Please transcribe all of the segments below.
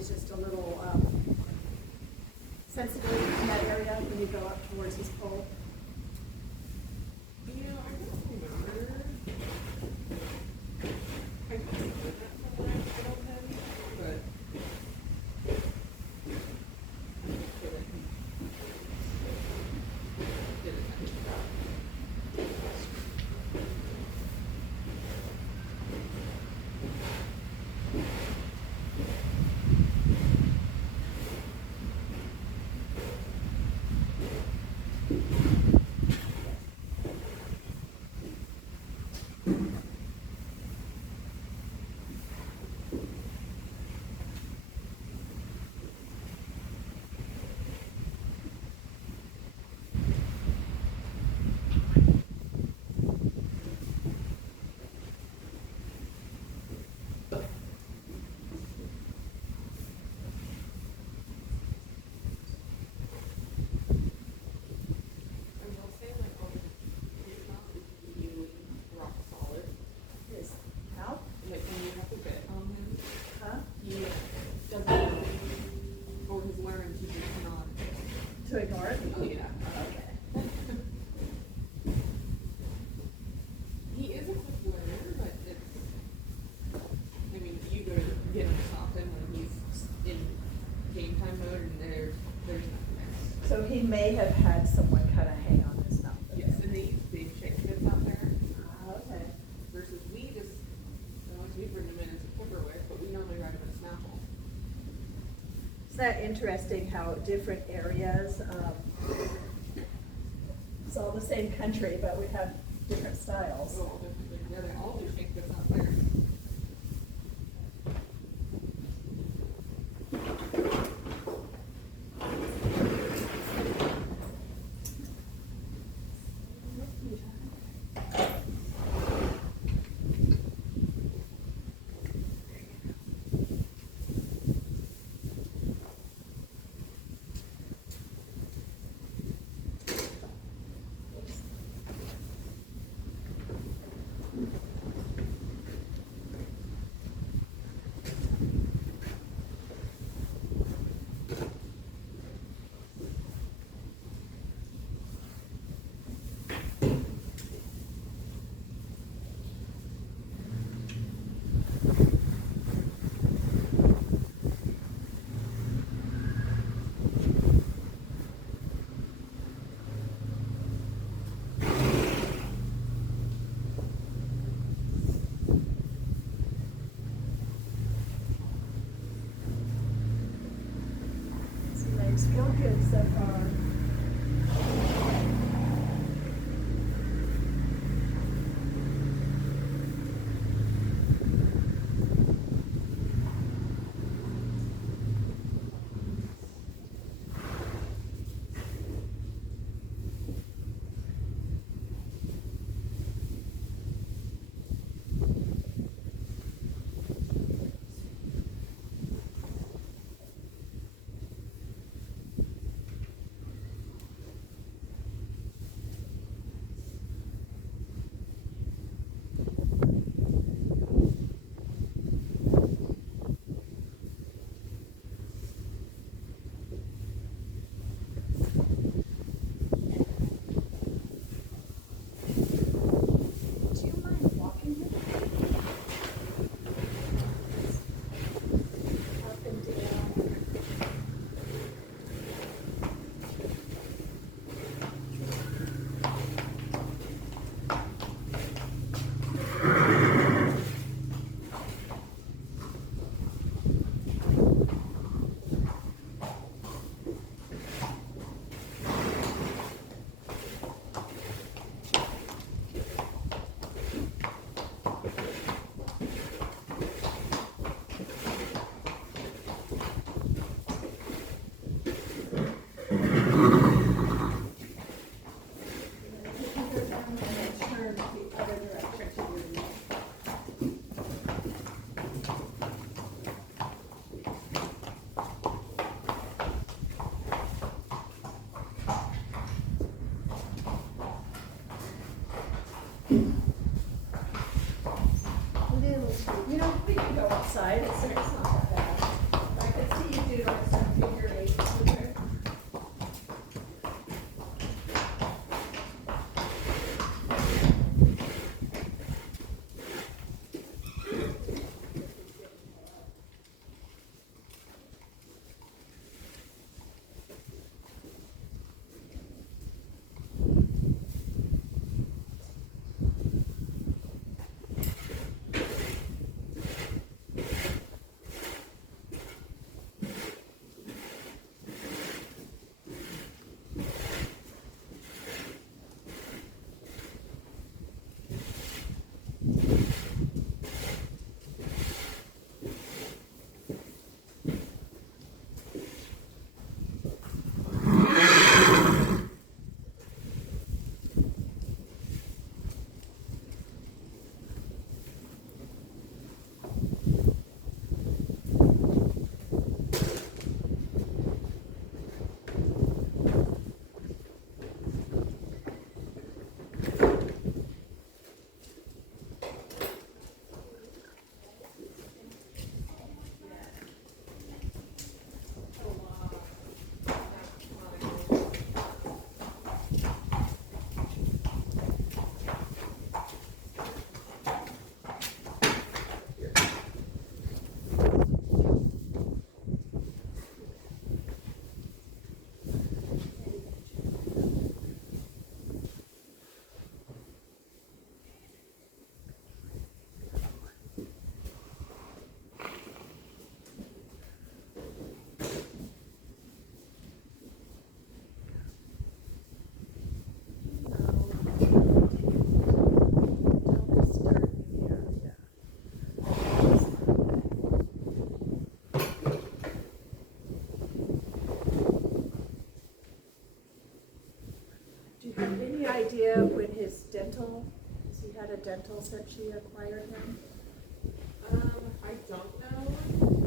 he's just a little sensitive in that area when you go up towards his pole? You know, I don't remember. I can remember that from when I told him, but I'm not sure that he did attention to that. I will say, like, he's not really rock solid. His how? Like, when you have to bet on him, Huh? he doesn't, or his learning to just cannot. To ignore it? Oh, yeah. Okay. He is a quick learner, but it's, I mean, you go to get him to stop him when he's in game time mode and there's nothing there. So he may have had someone kind of hang on his mouth. Yes, and they use big shake pits out there Okay. versus we just, once we bring them in as a Pepperwick, but we normally ride them in a Snapple. Isn't that interesting how different areas, it's all the same country, but we have different styles. So all different, yeah, they all do shake pits out there. So names feel good so far. Do you mind walking with me? Up and down. You know, we can go outside, it's not that bad. I could dental since she acquired him? I don't know. That's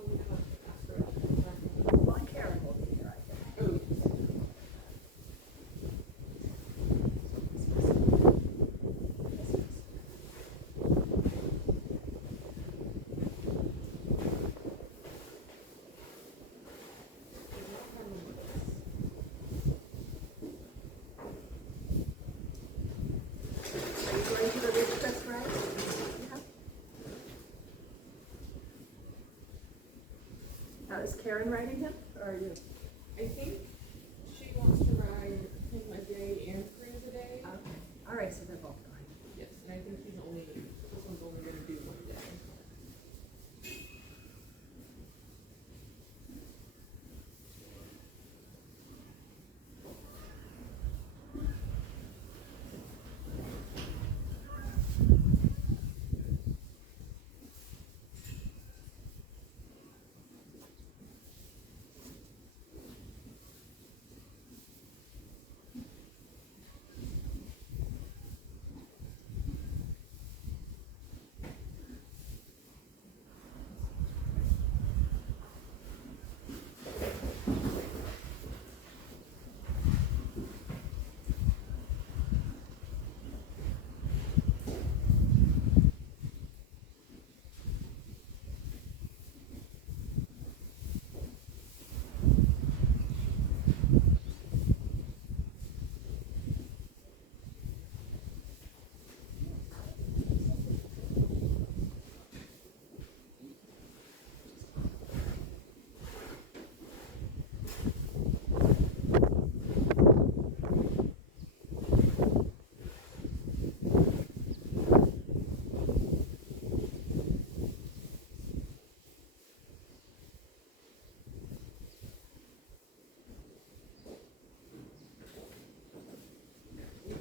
something I have to ask her about. Well, and Karen will be here, I think. Oh, yes. Are you going to the read Chris Wright? Yeah. Now, is Karen writing him, or are you? I think she wants to ride him a day and cruise a day. Okay, all right, so they're both going. Yes, and I think this one's only gonna do one day.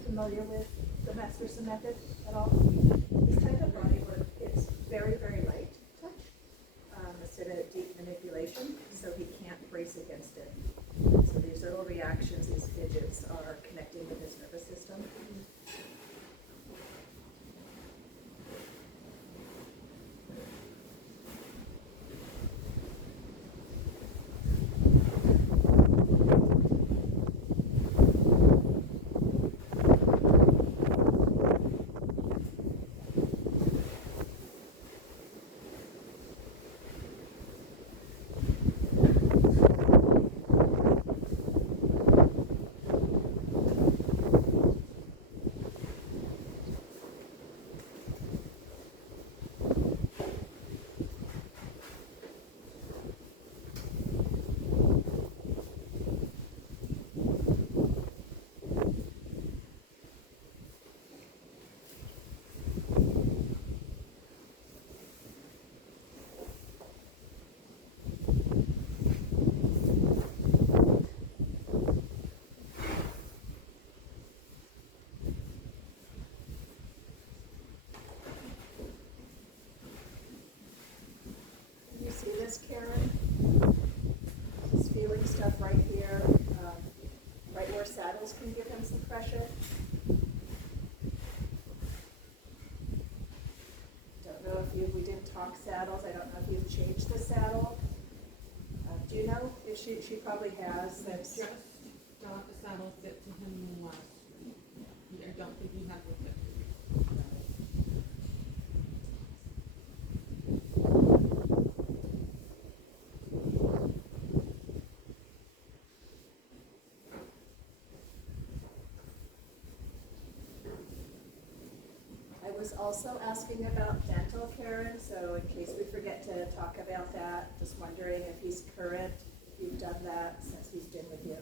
Familiar with the Masterson method at all? This type of body work is very, very light touch instead of deep manipulation, so he can't brace against it. So these little reactions, these fidgets are connecting with his nervous system. You see this, Karen? Just feeling stuff right here, right where saddles can give him some pressure. Don't know if we didn't talk saddles. I don't know if you've changed the saddle. Do you know if she probably has? That's Just got the saddle fit to him last week. I don't think he had the fit. I was also asking about dental, Karen, so in case we forget to talk about that, just wondering if he's current, if you've done that since he's been with you.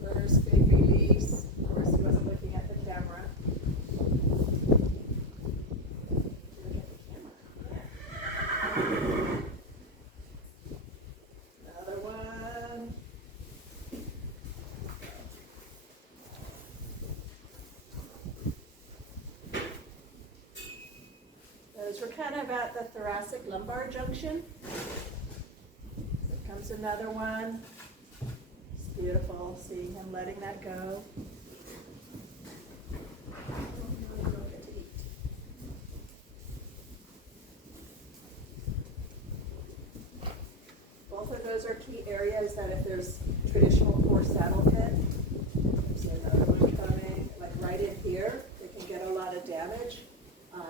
Learner's big release. Of course, he wasn't looking at the camera. Look at the camera. Another one. Those were kind of at the thoracic lumbar junction. Here comes another one. It's beautiful, seeing him letting that go. Both of those are key areas that if there's traditional poor saddle fit, there's another one coming, like right in here, they can get a lot of damage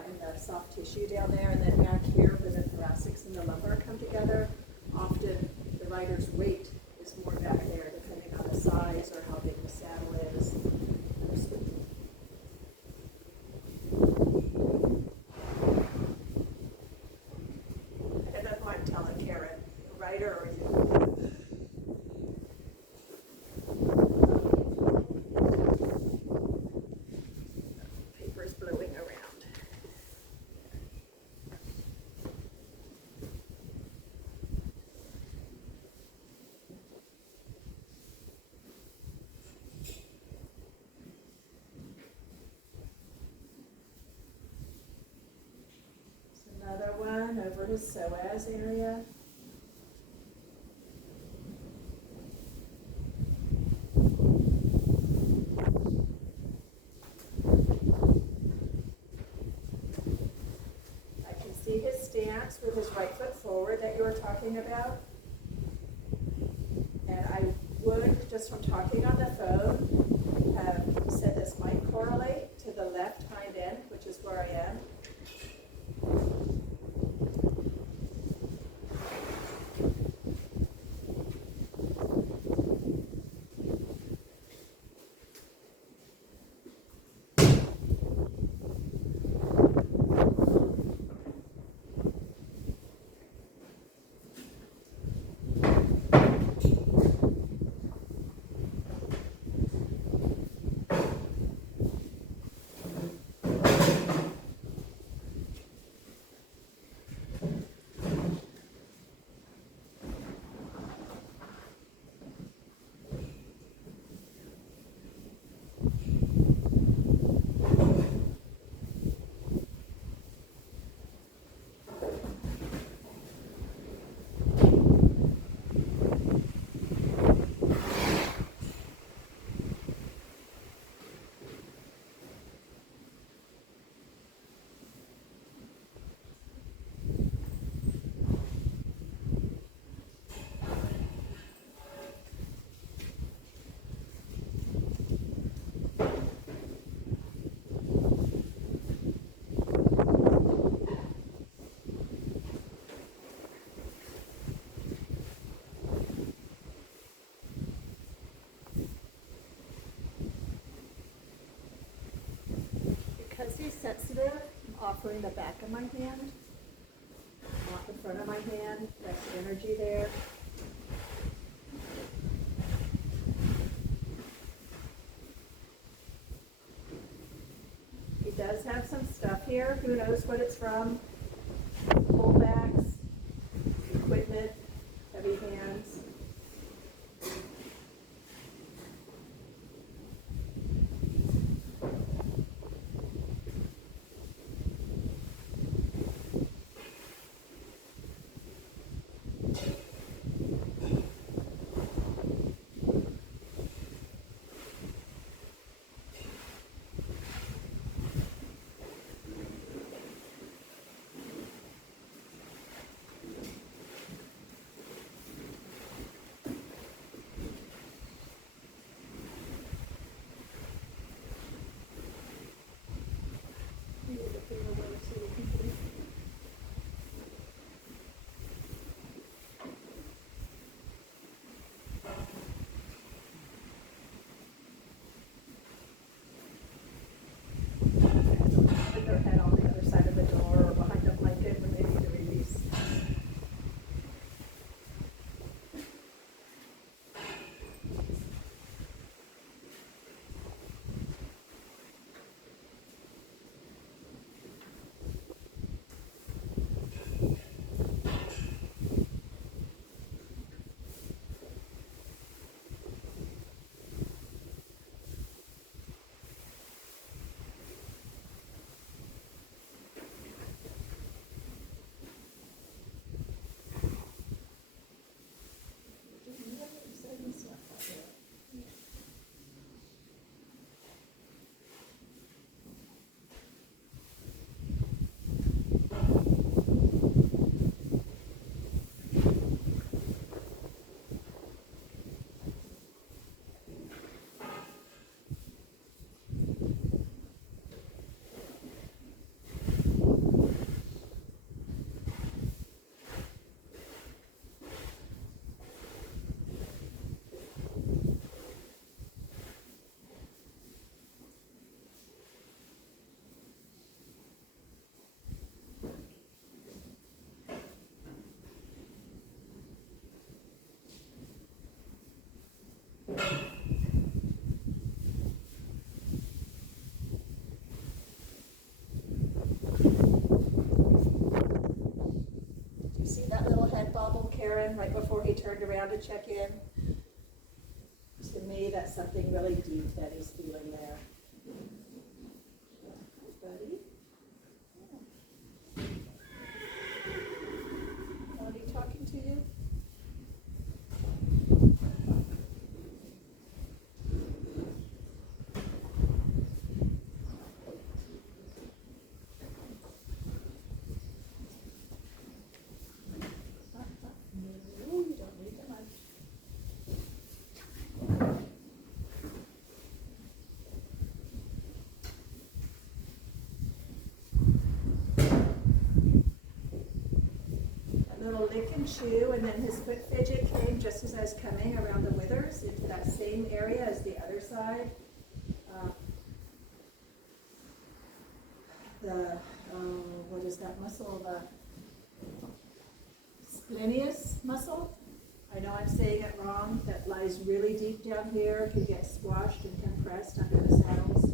in the soft tissue down there, and then back here where the thoracics and the lumbar come together, often the rider's weight is more back there depending on the size or how big the saddle is. I don't know who I'm telling, Karen, the rider or you? Paper's blowing around. Another one over his psoas area. I can see his stance with his right foot forward that you were talking about. And I would, just from talking on the phone, have said this might correlate to the left hind end, which is where I am. Because he's sensitive, I'm offering the back of my hand, not the front of my hand. That's energy there. He does have some stuff here. Who knows what it's from? Pullbacks, equipment, heavy hands. Karen right before he turned around to check in. To me, that's something really deep that he's feeling there. Buddy? Are he talking to you? No, you don't need the lunch. A little lick and chew, and then his foot fidget came just as I was coming around the withers into that same area as the other side. What is that muscle? The splenius muscle. I know I'm saying it wrong. That lies really deep down here. Could get squashed and compressed under the saddles.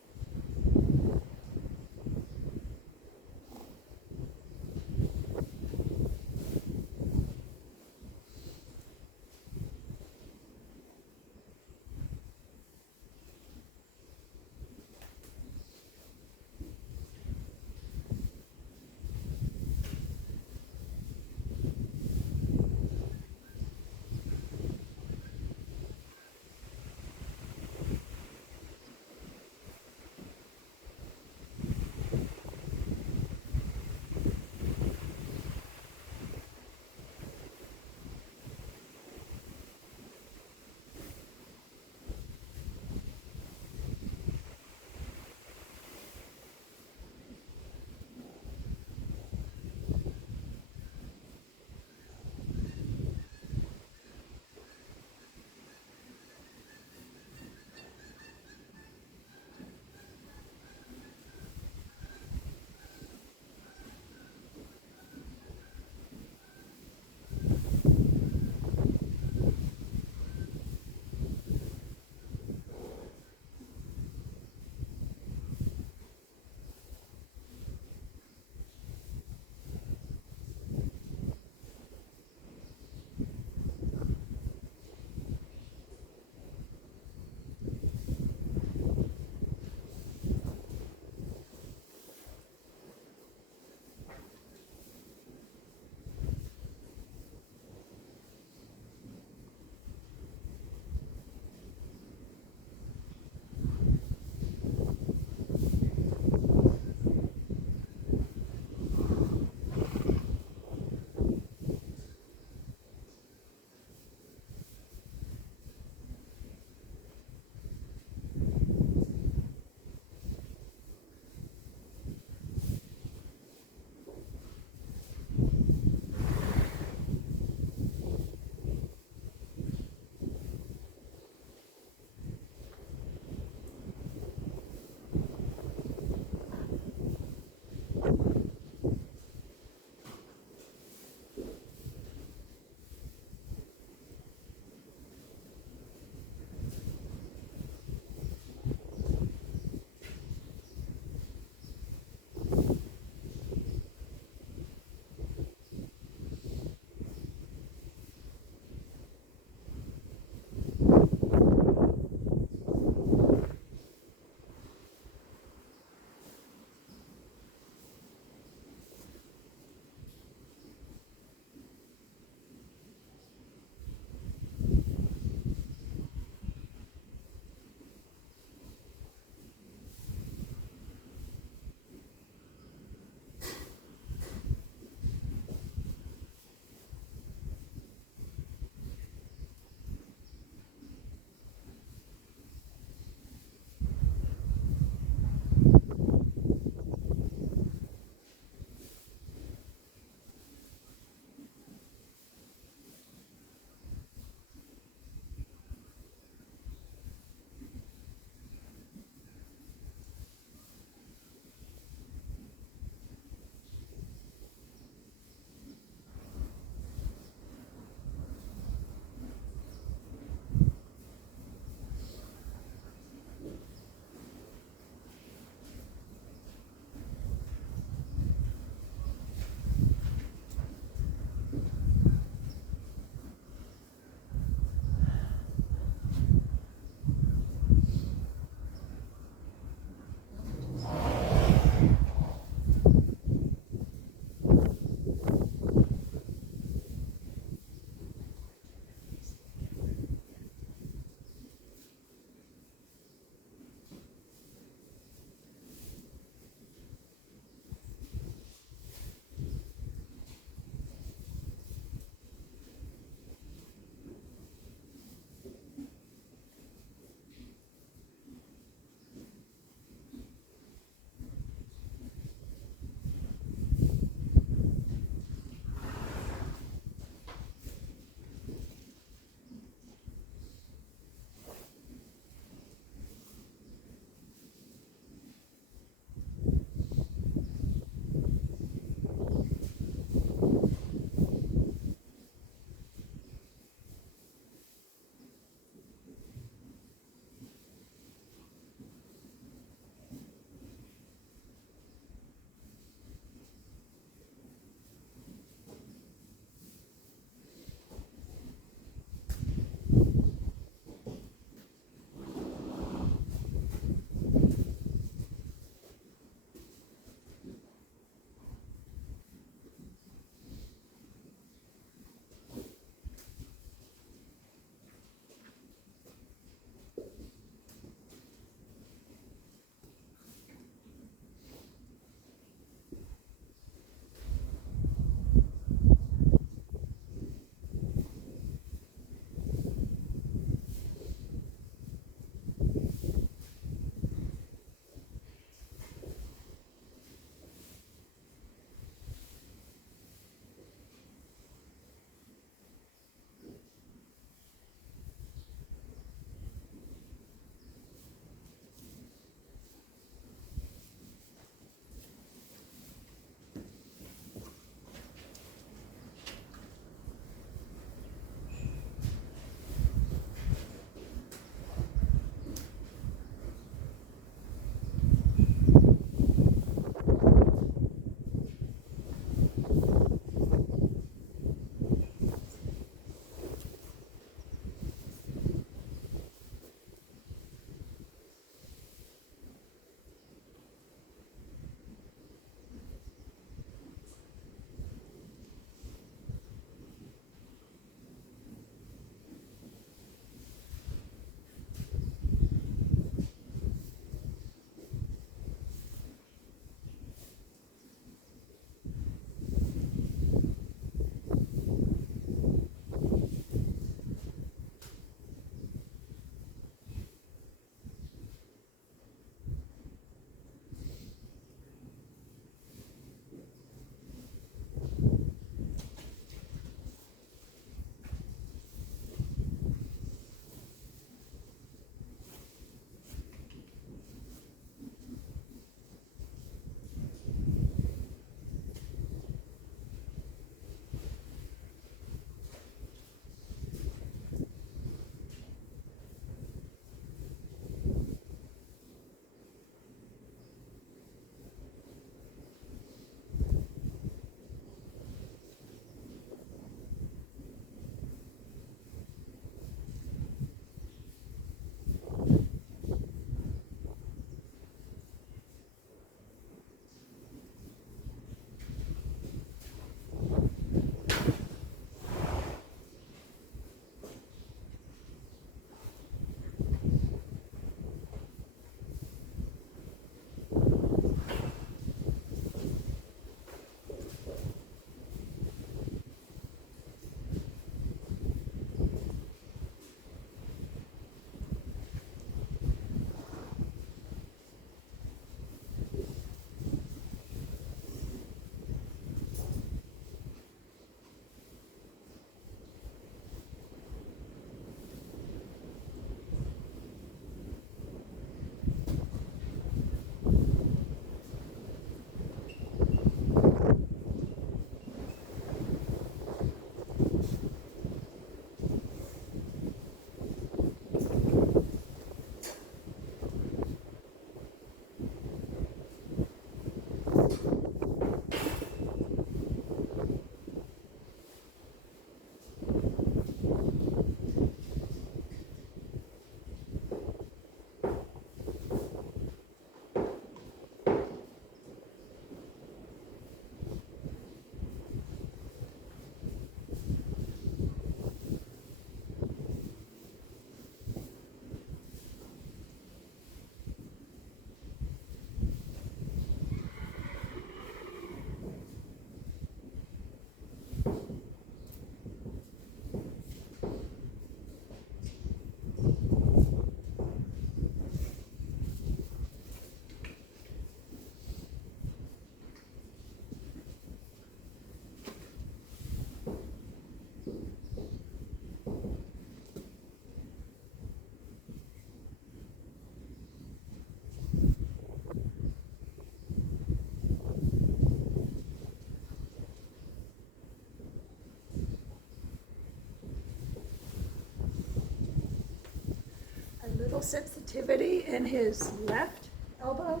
sensitivity in his left elbow.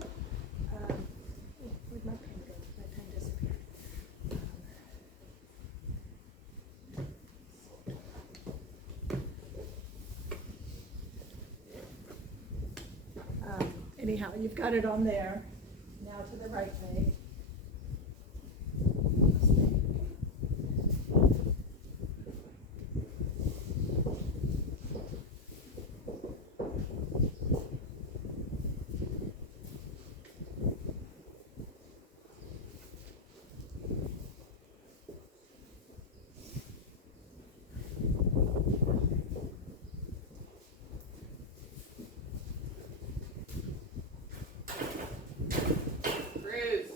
Where'd my pen go? My pen disappeared. Anyhow, you've got it on there. Now to the right leg. Bruce.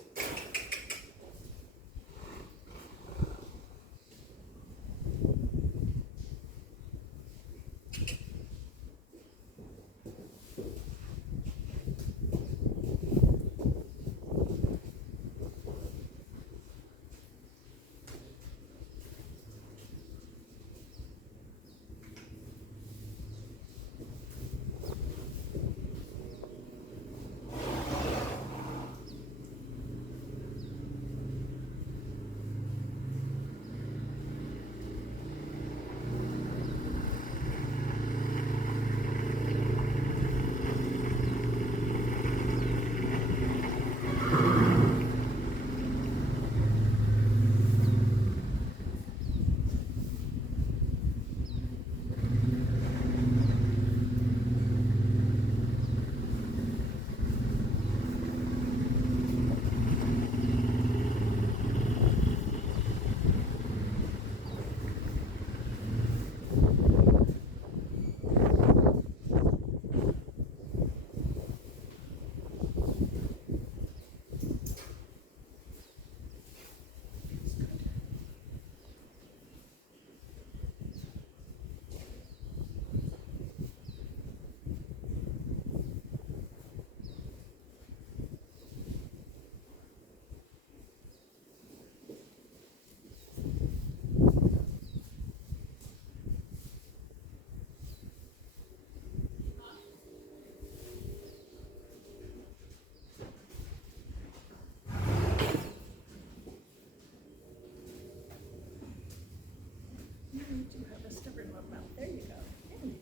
You do have a stubborn little mouth. There you go. There you go.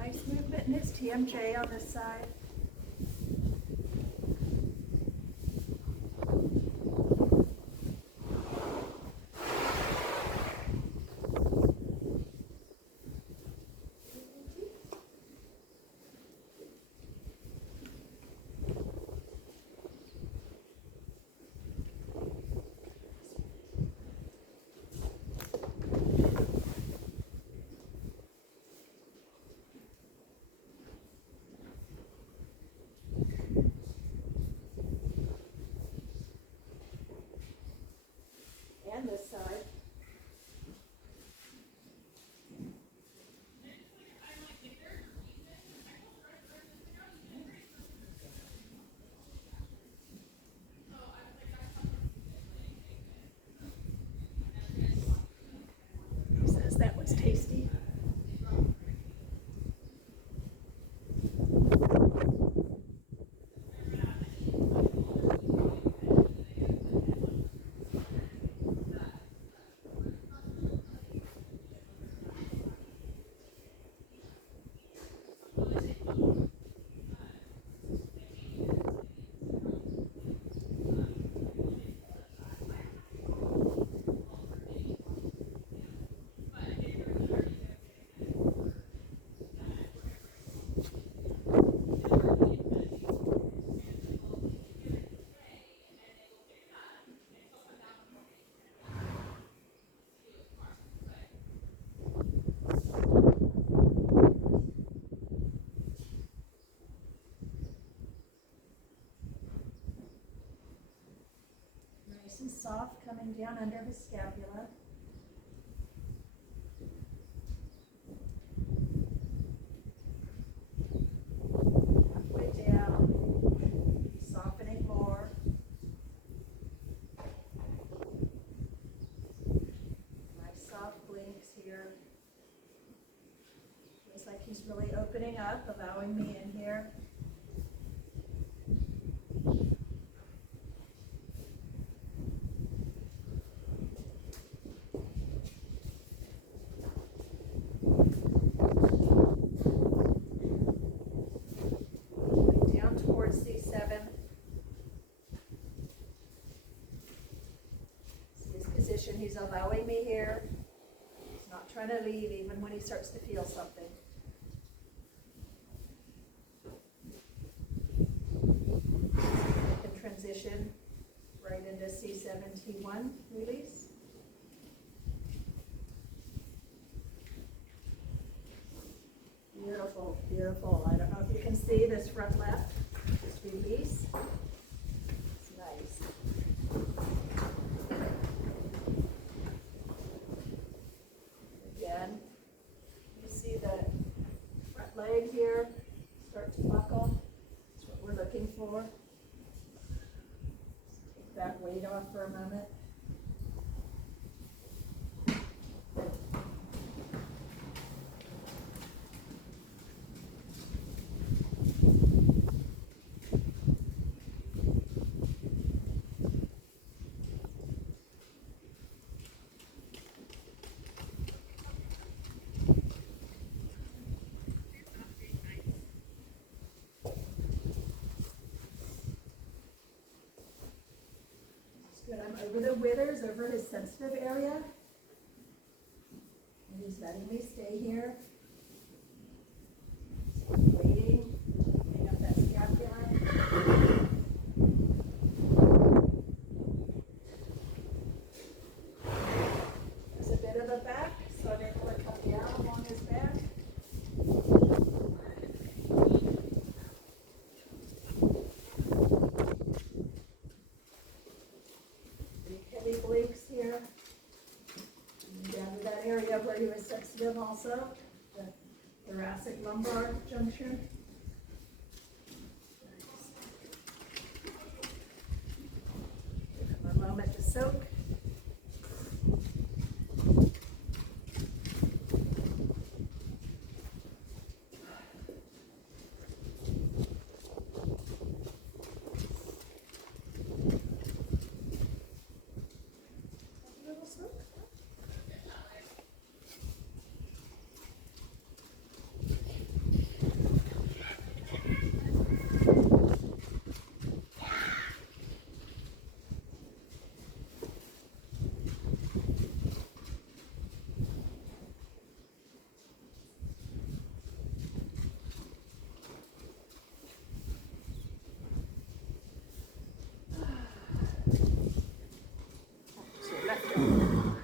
Nice movement in his TMJ on this side. And this side. He says that was tasty. Nice and soft coming down under his scapula. he's really opening up, allowing me in here. Down towards C7. See his position, he's allowing me here. He's not trying to leave even when he starts to feel something. Can transition right into C7, T1 release. Beautiful, beautiful. I don't know if you can see this front left. Just release. It's nice. Again, you see the front leg here start to buckle. That's what we're looking for. Take that weight off for a moment. Good. I'm over the withers, over his sensitive area. And he's letting me stay here. So I'm waiting, opening up that scapula. There's a bit of a back, so I'm able to come down along his back. Heavy blinks here. And down to that area where he was sensitive also, the thoracic lumbar junction. Give him a moment to soak. A little soak. So left arm.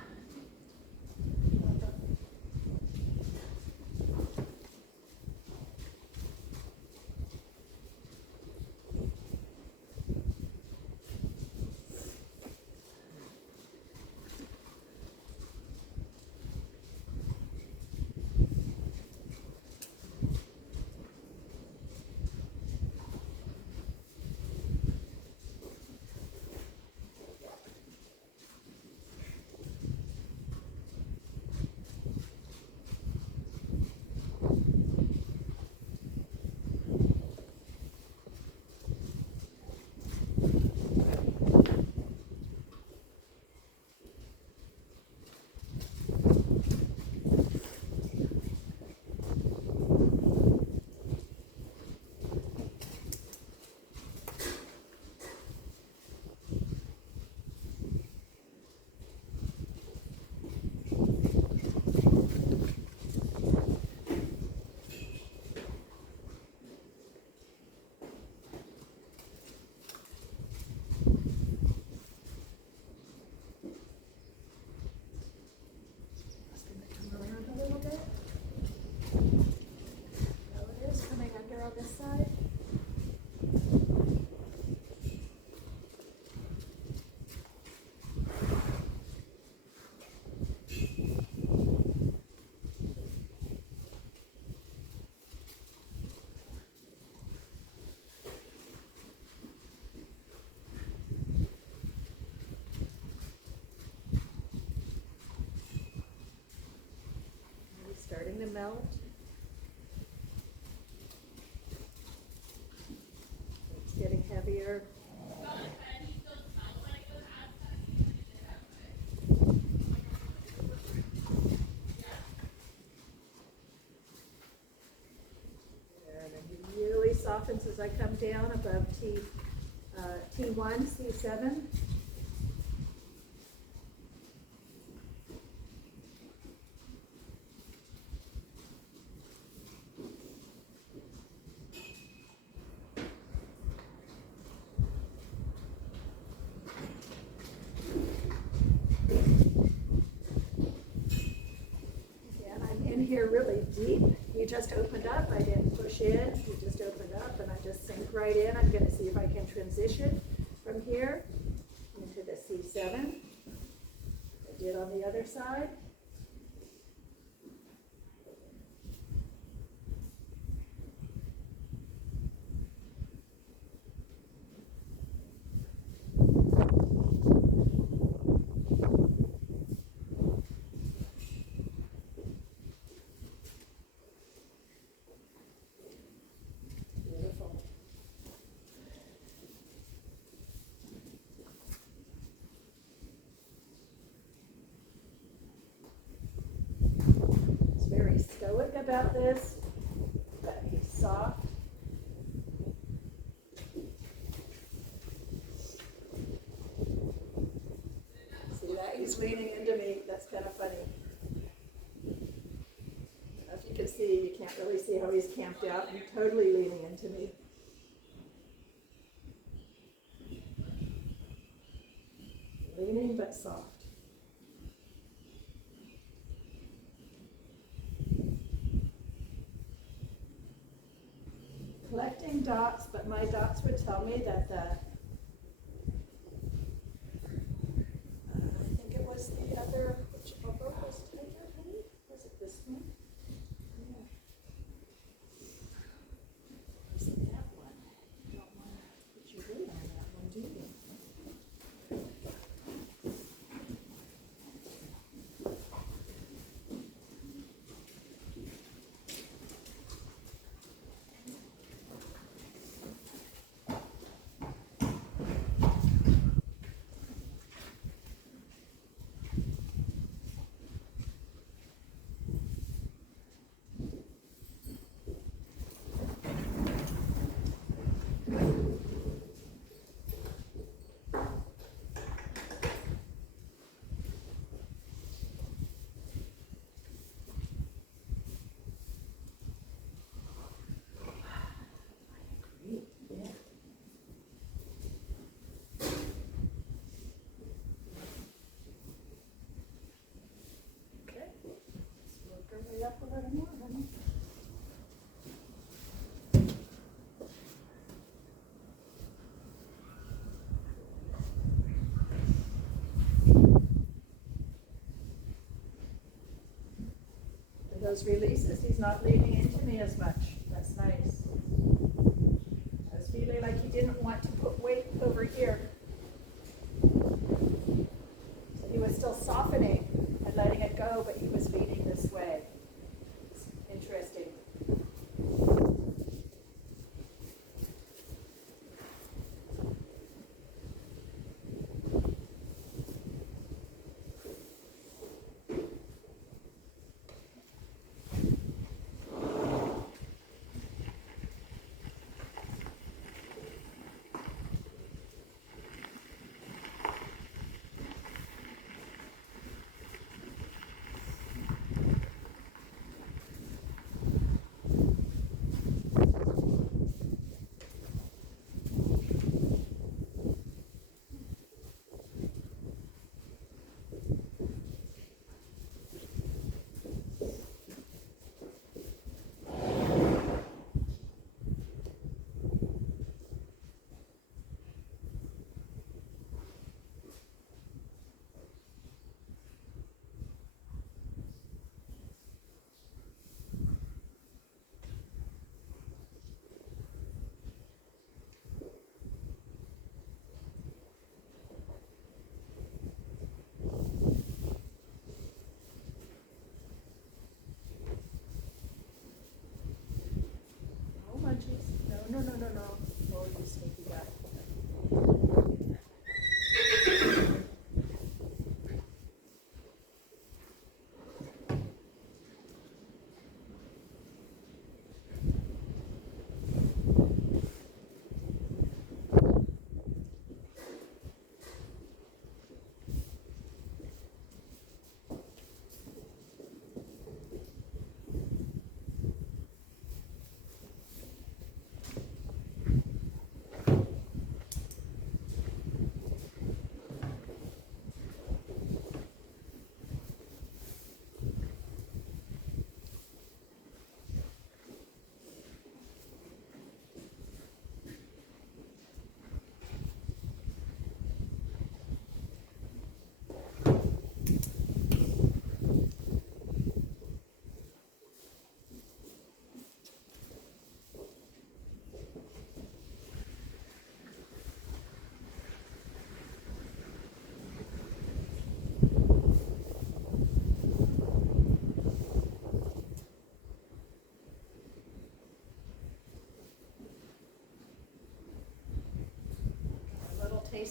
Come around a little bit. There it is, coming under on this side. It's starting to melt. here. And then he really softens as I come down above T1, C7. Here really deep. He just opened up. I didn't push in. He just opened up and I just sink right in. I'm going to see if I can transition from here into the C7. I did on the other side. Stoic about this, but he's soft. See that? He's leaning into me. That's kind of funny. As you can see, you can't really see how he's camped out. He's totally leaning into me. Leaning but soft. Collecting dots, but my dots would tell me that I think it was the other, which elbow was tighter, honey? Was it this one? Yeah. Was it that one? You don't want to put your weight on that one, do you? Up a little more, honey. For those releases, he's not leaning into me as much. That's nice. I was feeling like he didn't want to put weight over here. So he was still softening and letting it go, but he was leaning this way. Interesting.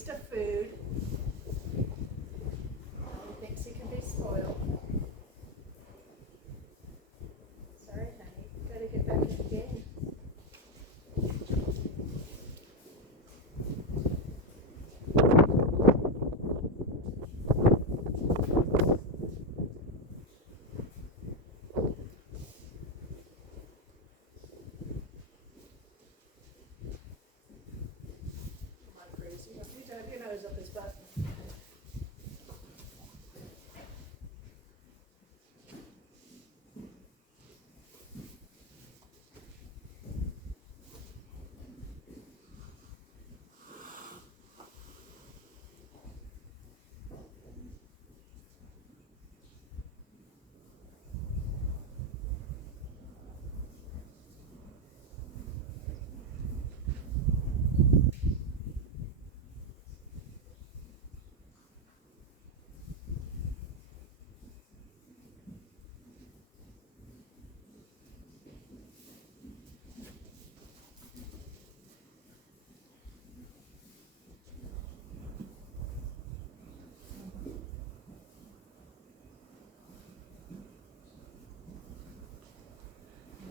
taste of food. He thinks he can be spoiled. Sorry, honey. Gotta get back in the game. Come on, Grace. You don't need to have your nose up his butt.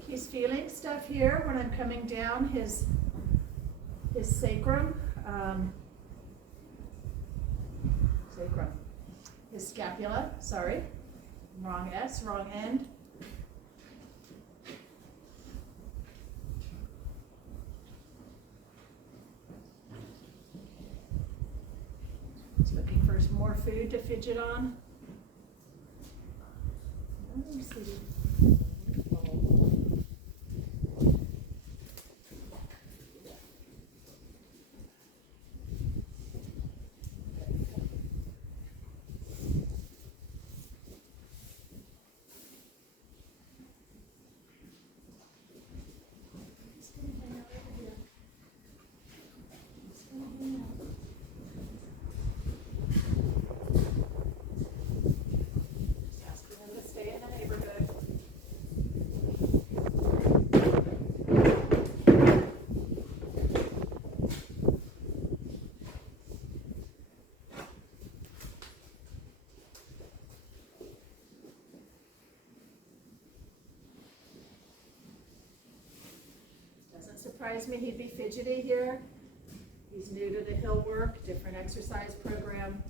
He's feeling stuff here when I'm coming down his sacrum, his scapula, sorry, wrong S, wrong end. He's looking for more food to fidget on. Let me see. Surprised me he'd be fidgety here. He's new to the hill work, different exercise program.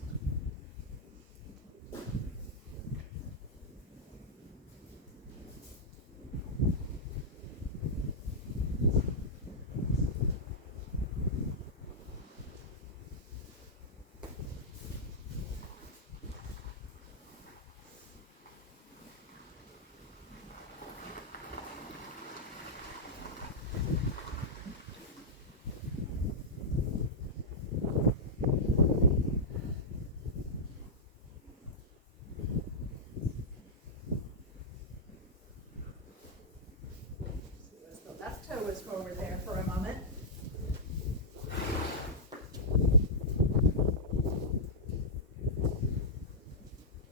Left toe was forward there for a moment.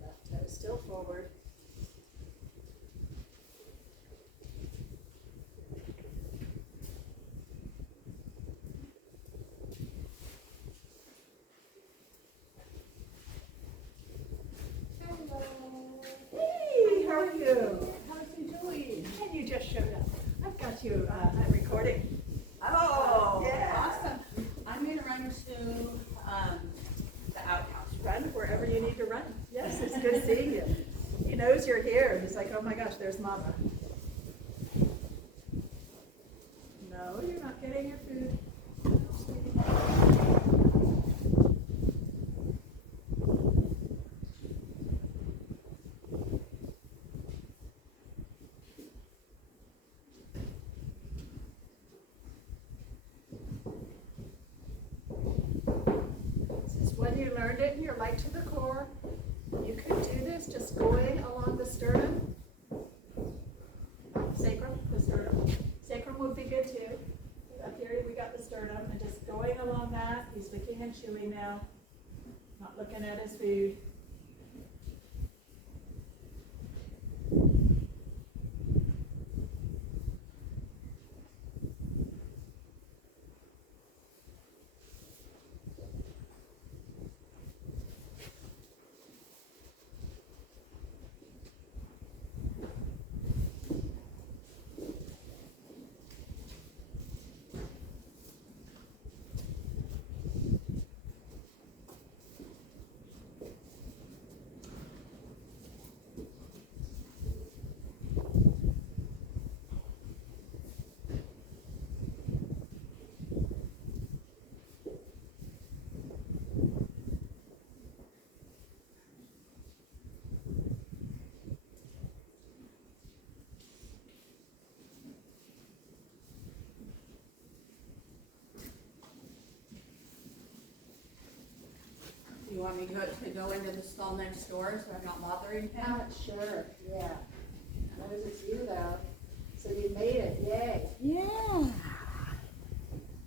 Left toe still forward. Hello. Hey, how are you? How's he doing? And you just showed up. I've got you I'm recording. Oh, Yeah. awesome. I'm going to run to the outhouse. Run wherever you need to run. Yes, it's good seeing you. He knows you're here. He's like, oh my gosh, there's Mama. No, you're not getting your food. When you learned it and you're light to the core, you could do this just going along the sternum. Sacrum, the sternum. Sacrum would be good too. Up here we got the sternum and just going along that. He's licking and chewing now, not looking at his food. you want me to go into the stall next door so I'm not bothering him? Sure, yeah. Notice it's you though. So you made it, yay. Yeah.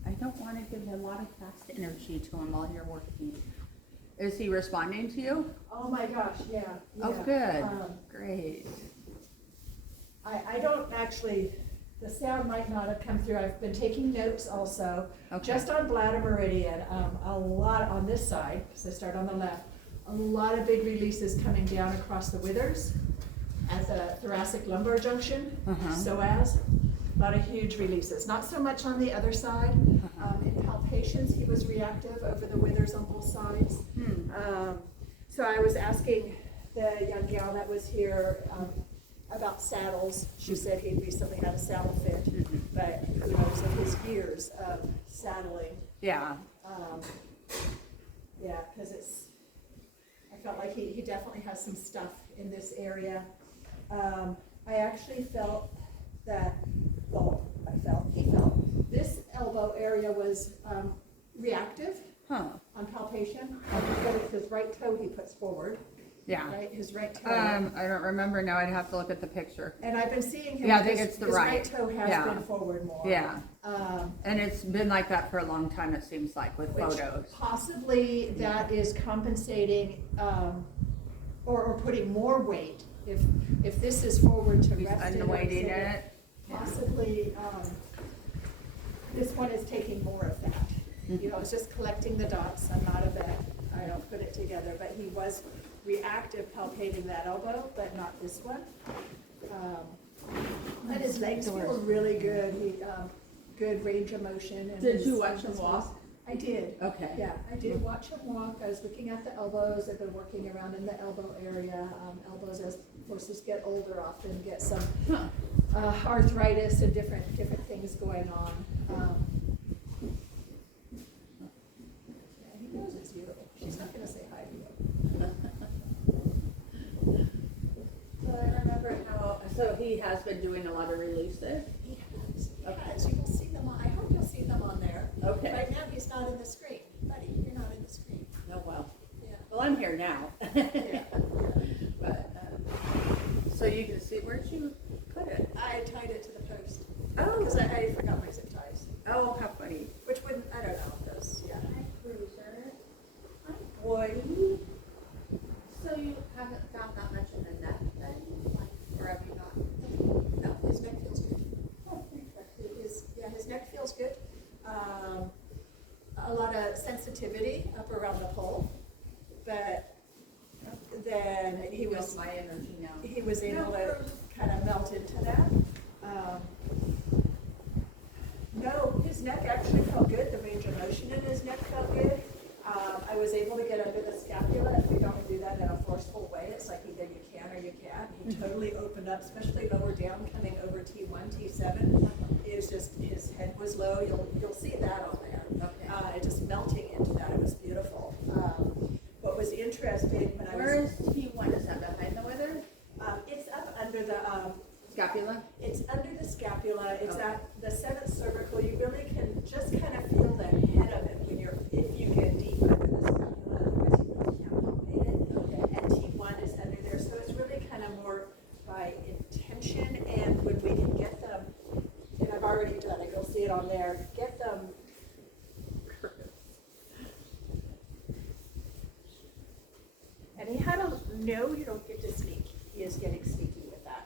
I don't want to give a lot of fast energy to him while you're working. Is he responding to you? Oh my gosh, yeah. Oh, yeah. good. Um, Great. I don't actually, the sound might not have come through. I've been taking notes also. Okay. Just on bladder meridian, a lot on this side, so start on the left, a lot of big releases coming down across the withers at the thoracic lumbar junction, psoas. A lot of huge releases. Not so much on the other side. In palpations, he was reactive over the withers on both sides. So I was asking the young gal that was here about saddles. She said he recently had a saddle fit, but who knows of his years of saddling. Yeah. Yeah, because I felt like he definitely has some stuff in this area. I actually felt that, he felt this elbow area was reactive on palpation. With his right toe he puts forward. Yeah. Right, his right toe. I don't remember now. I'd have to look at the picture. And I've been seeing him. Yeah, I think it's the his right. toe has Yeah. been forward more. Yeah. And it's been like that for a long time, it seems like, with Which photos. possibly that is compensating or putting more weight. If this is forward to He's rest underweighting it. possibly this one is taking more of that. You know, it's just collecting the dots. I'm not a vet. I don't put it together, but he was reactive palpating that elbow, but not this one. And his legs feel really good. He good range of motion. And Did you watch him walk? I did. Okay. Yeah, I did watch him walk. I was looking at the elbows. I've been working around in the elbow area. Elbows, as horses get older, often get some arthritis and different things going on. Yeah, he knows it's you. She's not going to say hi to you. So I remember how, so he has been doing a lot of releases? He has. Yes, you will see them on. I hope you'll see them on there. Okay. Right now, he's not in the screen. Buddy, you're not in the screen. Oh, well. Yeah. Well, I'm here now. Yeah. But, so you can see, where'd you put it? I tied it to the post. Oh. Because I forgot my zip ties. Oh, how funny. Which wouldn't, I don't know, those, yeah. Hi, Cruiser. Hi, Woody. So you haven't found that much in the neck then? Or have you not? No, his neck feels good. Oh, his neck feels good. A lot of sensitivity up around the pole, but then he was my energy now. he was able to kind of melt into that. No, his neck actually felt good. The range of motion in his neck felt good. I was able to get under the scapula. If we don't do that in a forceful way, it's like either you can or you can't. He totally opened up, especially lower down, coming over T1, T7. It was just, his head was low. You'll see that on there. Okay. Just melting into that. It was beautiful. What was interesting when I was... Where is T1? Is that behind the wither? It's up under the... Scapula? It's under the scapula. It's Okay. at the 7th cervical. You really can just kind of feel the head of it when if you get deep under the scapula. Otherwise, you really can't palpate it. Okay. And T1 is under there, so it's really kind of more by intention. And when we can get them, and I've already done it. You'll see it on there. Get them. And he had no, you don't get to sneak. He is getting sneaky with that.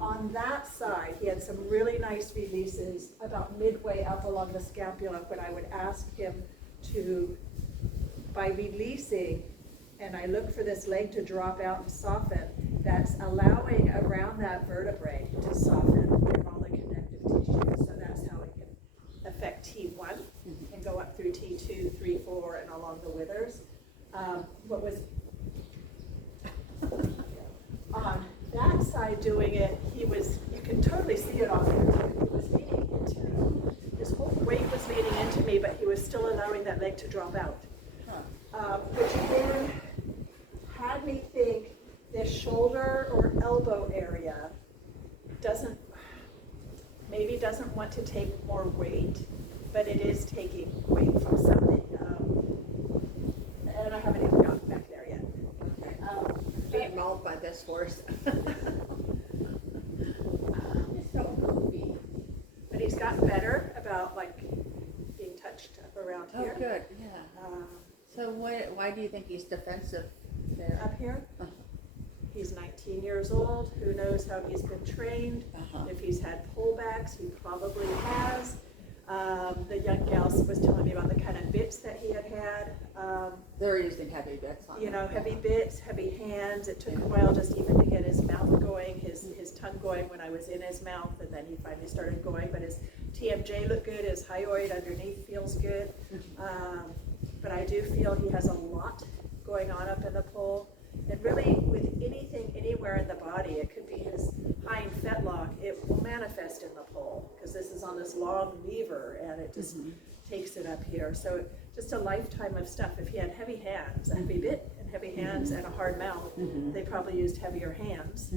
On that side, he had some really nice releases about midway up along the scapula when I would ask him to, by releasing, and I look for this leg to drop out and soften, that's allowing around that vertebrae to soften in all the connective tissue. So that's how it can affect T1 and go up through T2, 3, 4, and along the withers. What was on that side doing it, you can totally see it on there. He was leaning into me. His whole weight was leaning into me, but he was still allowing that leg to drop out. Which then had me think this shoulder or elbow area maybe doesn't want to take more weight, but it is taking weight from something. And and I haven't even gotten back there yet. Okay. But- Being mauled by this horse. It's so goofy. But he's gotten better about like being touched up around Oh, here. good, yeah. Um, So why do you think he's defensive there? up here. Uh-huh. He's 19 years old. Who knows how he's been trained? Uh-huh. If he's had pullbacks, he probably has. The young gal was telling me about the kind of bits that he had had. They're using heavy bits on You know, them. heavy bits, heavy hands. It took a while just even to get his mouth going, his tongue going when I was in his mouth, and then he finally started going. But his TMJ looked good, his hyoid underneath feels good. But I do feel he has a lot going on up in the pole. And really, with anything anywhere in the body, it could be his hind fetlock, it will manifest in the pole, because this is on this long lever, and it just takes it up here. So just a lifetime of stuff. If he had heavy hands, a heavy bit, and heavy hands, and a hard mouth, they probably used heavier hands.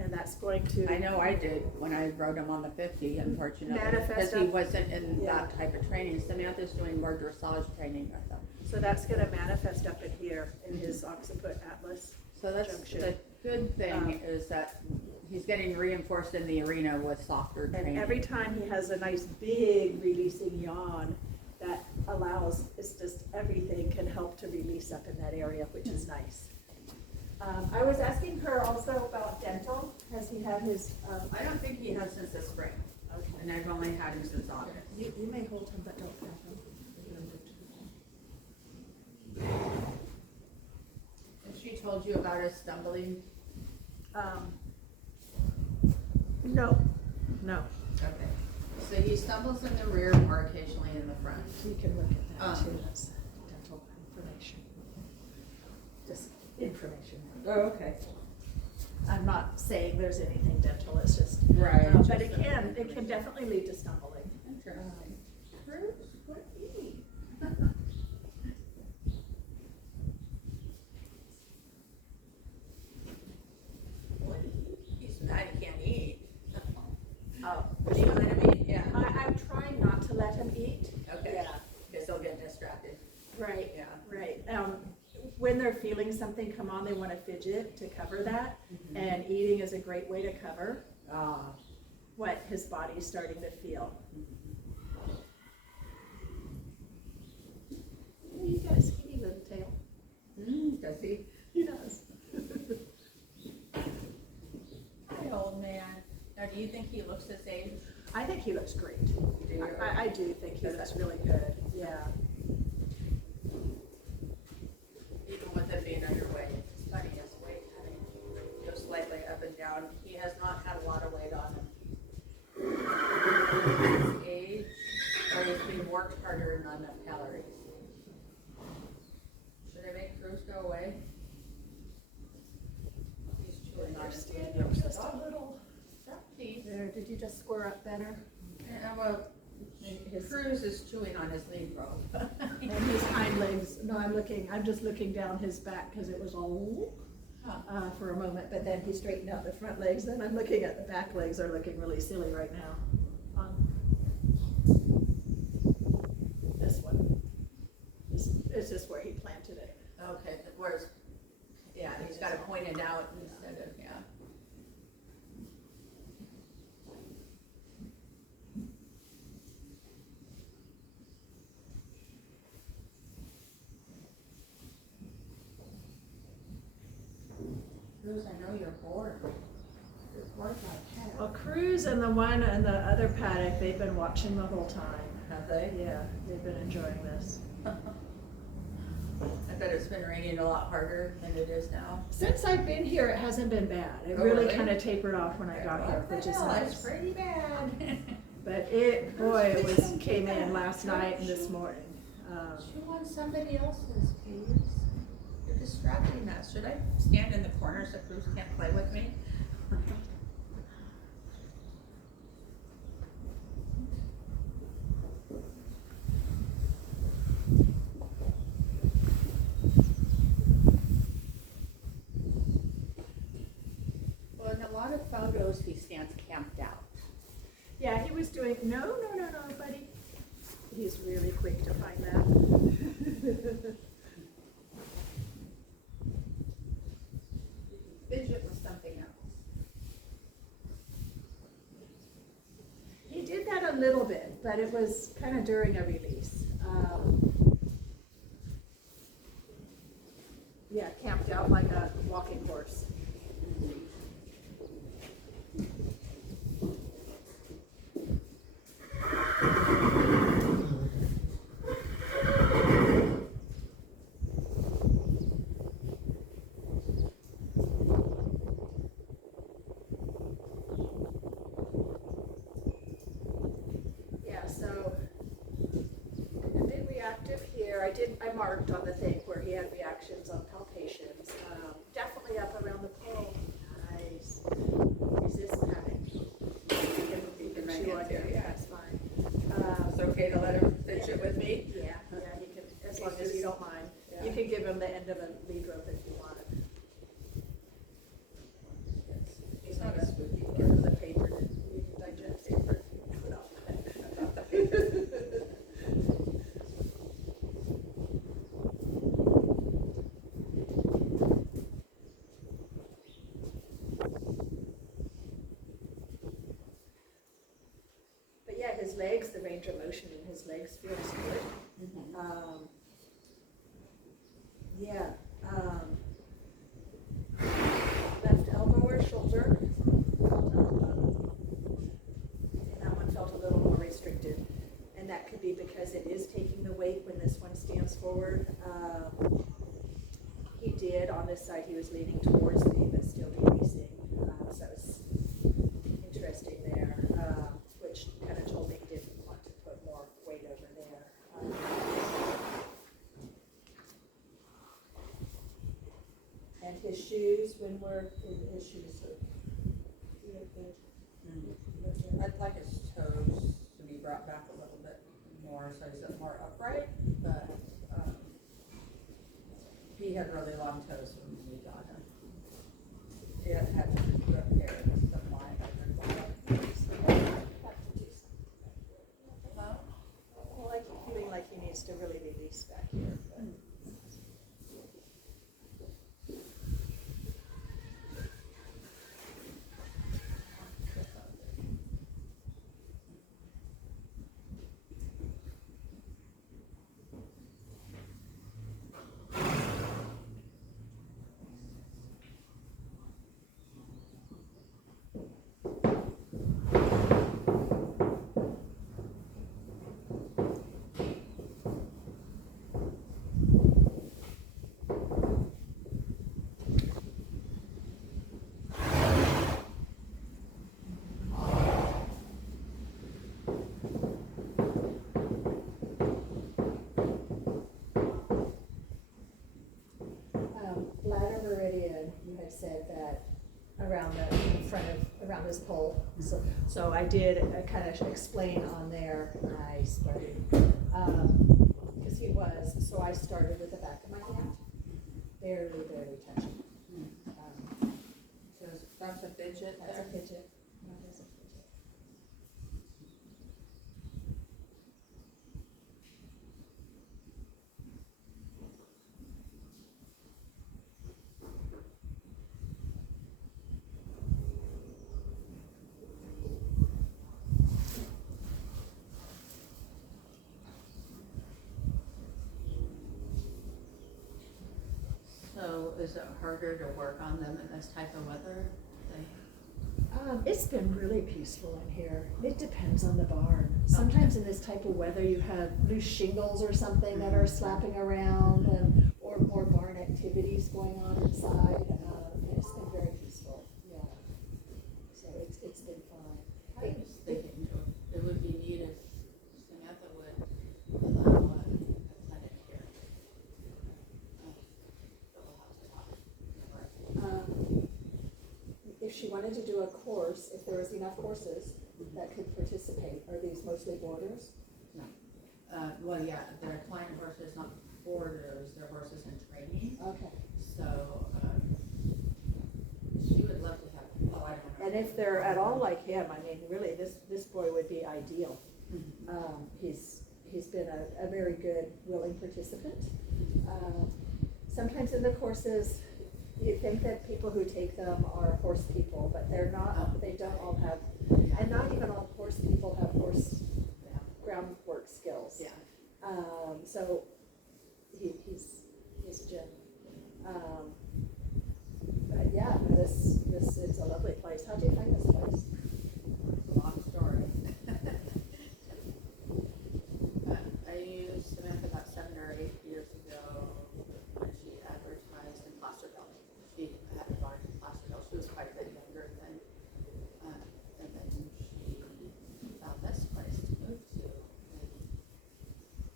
And that's going to... I know I did when I rode him on the 50, unfortunately, Manifest because he up. wasn't in Yeah. that type of training. Samantha's doing more dressage training with him. So that's going to manifest up in here, in his occiput atlas. So that's Junction. the good thing is that he's getting reinforced in the arena with softer training. And every time he has a nice big releasing yawn, that allows, it's just everything can help to release up in that area, which is nice. I was asking her also about dental. Has he had his, I don't think he has since the spring, okay. and I've only had him since August. You may hold him, but don't pat him. And she told you about his stumbling? No, no. Okay. So he stumbles in the rear or occasionally in the front. You can look at that too, Um, that's dental information. Just information. Oh, okay. I'm not saying there's anything dental, it's just, Right. but it can definitely lead to stumbling. Interesting. Bruce, what eat? What he's mad he can't eat. Oh. Do you let him eat? Yeah. I'm trying not to let him eat. Okay. Yeah. Because he'll get distracted. Right, Yeah. right. When they're feeling something come on, they want to fidget to cover that, and eating is a great way to cover what his body's starting to feel. You got a skinny little tail. Does he? He does. Hi, old man. Now, do you think he looks his age? I think he looks great. Do you? I do think he looks really good, yeah. Even with it being underweight, it's funny, his weight kind of goes slightly up and down. He has not had a lot of weight on him. His age, or he's being worked harder and not enough calories. Should I make Cruz go away? He's chewing on You're his standing lead. just a little. There, did you just square up better? Yeah, well, His, Cruz is chewing on his lead rope. and his hind legs, no, I'm just looking down his back because it was all for a moment, but then he straightened out the front legs, then I'm looking at the back legs are looking really silly right now. This one. It's just where he planted it. Okay, whereas, yeah, he's got it pointed out instead of, yeah. Cruz, I know you're bored. You're bored like heck. Well, Cruz and the one in the other paddock, they've been watching the whole time. Have they? Yeah, they've been enjoying this. I bet it's been raining a lot harder than it is now. Since I've been here, it hasn't been bad. It Oh, really really? kind of tapered off when I got here, which is It's nice. pretty bad. But it, boy, it was, came in last night and this morning. She wants somebody else's, please. You're distracting us. Should I stand in the corner so Cruz can't play with me? Well, in a lot of photos, he stands camped out. Yeah, he was doing, no, buddy. He's really quick to find that. little bit, but it was kind of during a release. Yeah, camped out like a walking horse. Yeah, so a bit reactive here. I marked on the thing where he had reactions on palpations. Definitely up around the pole. Nice. Resist patting. You can chew on it, yeah, that's fine. It's okay to let him fidget it with me? Yeah, he can, as long as you don't mind. Yeah. You can give him the end of a lead rope if you want. He's not a spooky Give him kid. the paper to you can digest it. Not the paper. But yeah, his legs, the range of motion in his legs feels good. Yeah. Left elbow or shoulder. And that one felt a little more restricted. And that could be because it is taking the weight when this one stands forward. He did, on this side, he was leaning towards me, but still releasing. So it's interesting there, which kind of told me he didn't want to put more weight over there. And his shoes, when we're, his shoes are, he looked good. I'd like his toes to be brought back a little bit more, so he's more upright, but, he had really long toes when we got him. He had to repair the line of the bottom. Well, I keep feeling like he needs to really release back here. But. Bladder meridian, you had said that around the in front of around his pole. So I did kind of explain on there. Nice, buddy. Because he was. So I started with the back of my hand, barely touching. So that's a fidget That's there? a fidget. That is a fidget. So is it harder to work on them in this type of weather? It's been really peaceful in here. It depends on the barn. Sometimes in this type of weather, you have loose shingles or something that are slapping around, or more barn activities going on inside. And it's been very peaceful. Yeah. So it's been fine. I was thinking it would be neat if Samantha would allow a clinic here. But we'll have to talk. If she wanted to do a course, if there was enough horses that could participate, are these mostly boarders? No. Well, yeah, they're client horses, not boarders, they're horses in training. Okay. So, she would love to have, oh, I don't know. And if they're at all like him, I mean, really, this boy would be ideal. He's been a very good, willing participant. Sometimes in the courses, you think that people who take them are horse people, but they're not. They don't all have, and not even all horse people have horse so he's Jim. But yeah, this it's a lovely place. How'd you find this place? Long story. I used Samantha about 7 or 8 years ago when she advertised in Placerville. She had a barn in Placerville. She was quite a bit younger then. And then she found this place to move to. And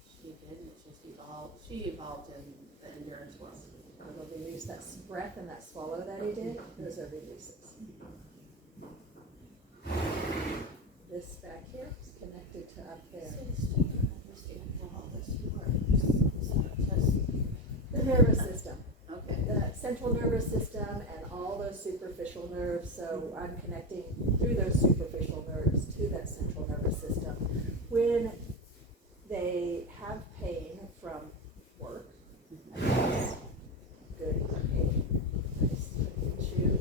she did, and it just evolved. She evolved in the endurance world. The release, that breath and that swallow that he did, those are releases. This back here is connected to up there. So I still don't understand how all this works. So just, The nervous system. okay. The central nervous system and all those superficial nerves, so I'm connecting through those superficial nerves to that central nervous system. When they have pain from work, that's good pain, nice issue,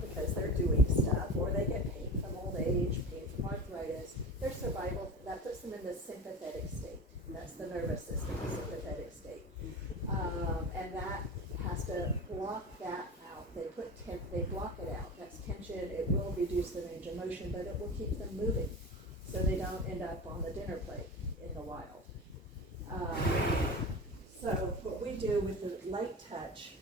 because they're doing stuff, or they get pain from old age, pain from arthritis, their survival, that puts them in the sympathetic state. That's the nervous system, the sympathetic state. And that has to block that out. They block it out. That's tension. It will reduce the range of motion, but it will keep them moving, so they don't end up on the dinner plate in the wild. So what we do with the light touch,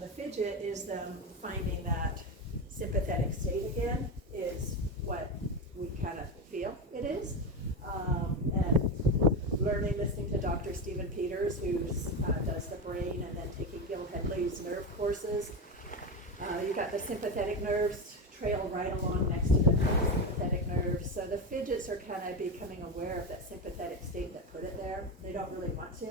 the fidget is them finding that sympathetic state again, is what we kind of feel it is. And learning, listening to Dr. Stephen Peters, who does the brain, and then taking Gil Hedley's nerve courses. You got the sympathetic nerves trail right along next to the sympathetic nerves. So the fidgets are kind of becoming aware of that sympathetic state that put it there. They don't really want to.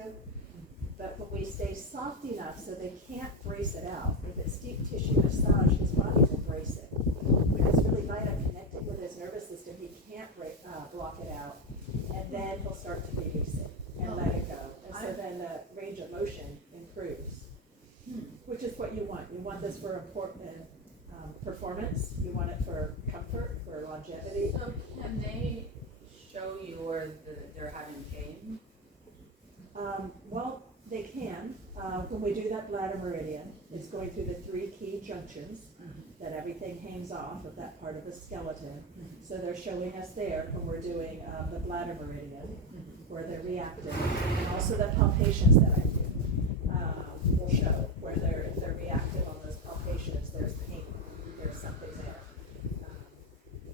But when we stay soft enough so they can't brace it out, if it's deep tissue massage, his body will brace it. When it's really light and connected with his nervous system, he can't block it out. And then he'll start to release it and let it go. And so then the range of motion improves, which is what you want. You want this for important performance. You want it for comfort, for longevity. So can they show you where they're having pain? Well, they can. When we do that bladder meridian, it's going through the 3 key junctions that everything hangs off of that part of the skeleton. So they're showing us there when we're doing the bladder meridian, where they're reactive, and also the palpations that I do will show where if they're reactive on those palpations, there's pain, there's something there.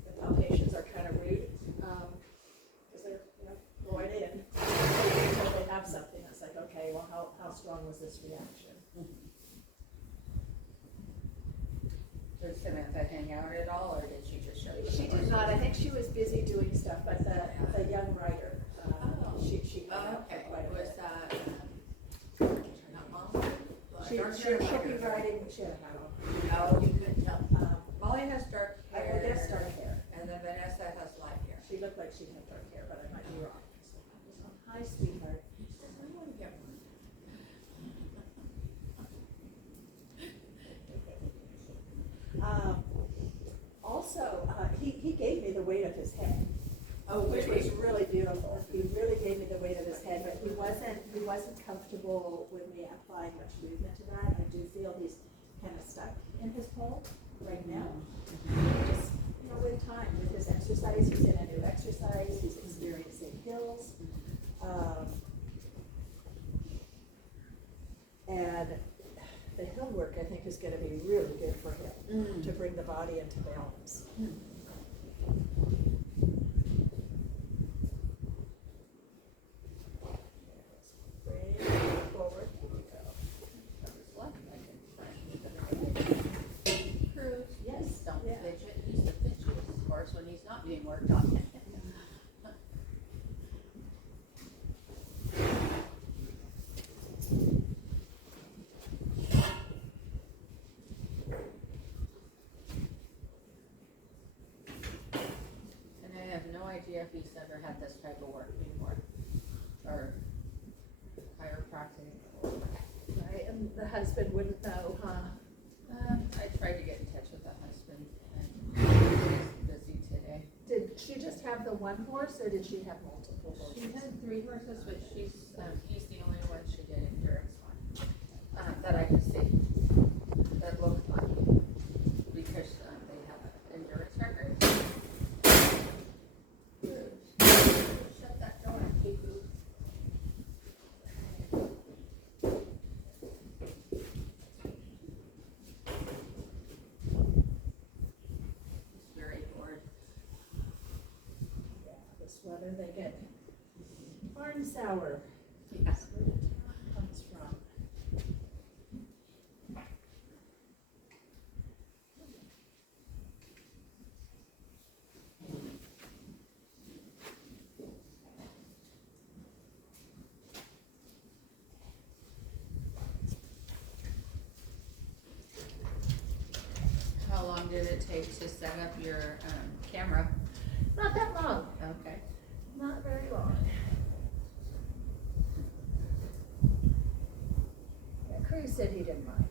The palpations are kind of rude because they're going in until they have something. It's like, okay, well, how strong was this reaction? Did Samantha hang out at all, or did she just show you? She did not. I think she was busy doing stuff, but the young writer, she hung out for Okay, quite a was bit. that, not Molly? She'll be riding, she had a hat on. No, you couldn't tell. Molly has dark I hair. will guess dark hair. And then Vanessa has light hair. She looked like she had dark hair, but I might be wrong. Hi, sweetheart. I want to get one. Also, he gave me the weight of his head. Oh, Which was really beautiful. He really gave me the weight of his head, but he wasn't comfortable with me applying much movement to that. I do feel he's kind of stuck in his pole right now. Just, with time, with his exercise, he's in a new exercise, he's experiencing hills. And the hill work, I think, is gonna be really good for him, to bring the body into balance. Bring it forward, there we go. Cruz. Yes, Don't yeah. fidget. He's the fidgetiest, of course, when he's not being worked on. And I have no idea if he's ever had this type of work before, or chiropractic, or, Right, and the husband wouldn't know, huh? I tried to get in touch with the husband, and he's busy today. Did she just just have the one horse, or did she have multiple horses? She had 3 horses, but he's the only one she did endurance on, that I could see, that looked like, because, they have an endurance record. Shut that door, Kiku. He's very bored. Yeah, this weather, they get barn sour. Yes. That's where the town comes from. How long did it take to set up your, camera? Not that long, Okay. not very long. Yeah, Cruz said he didn't mind.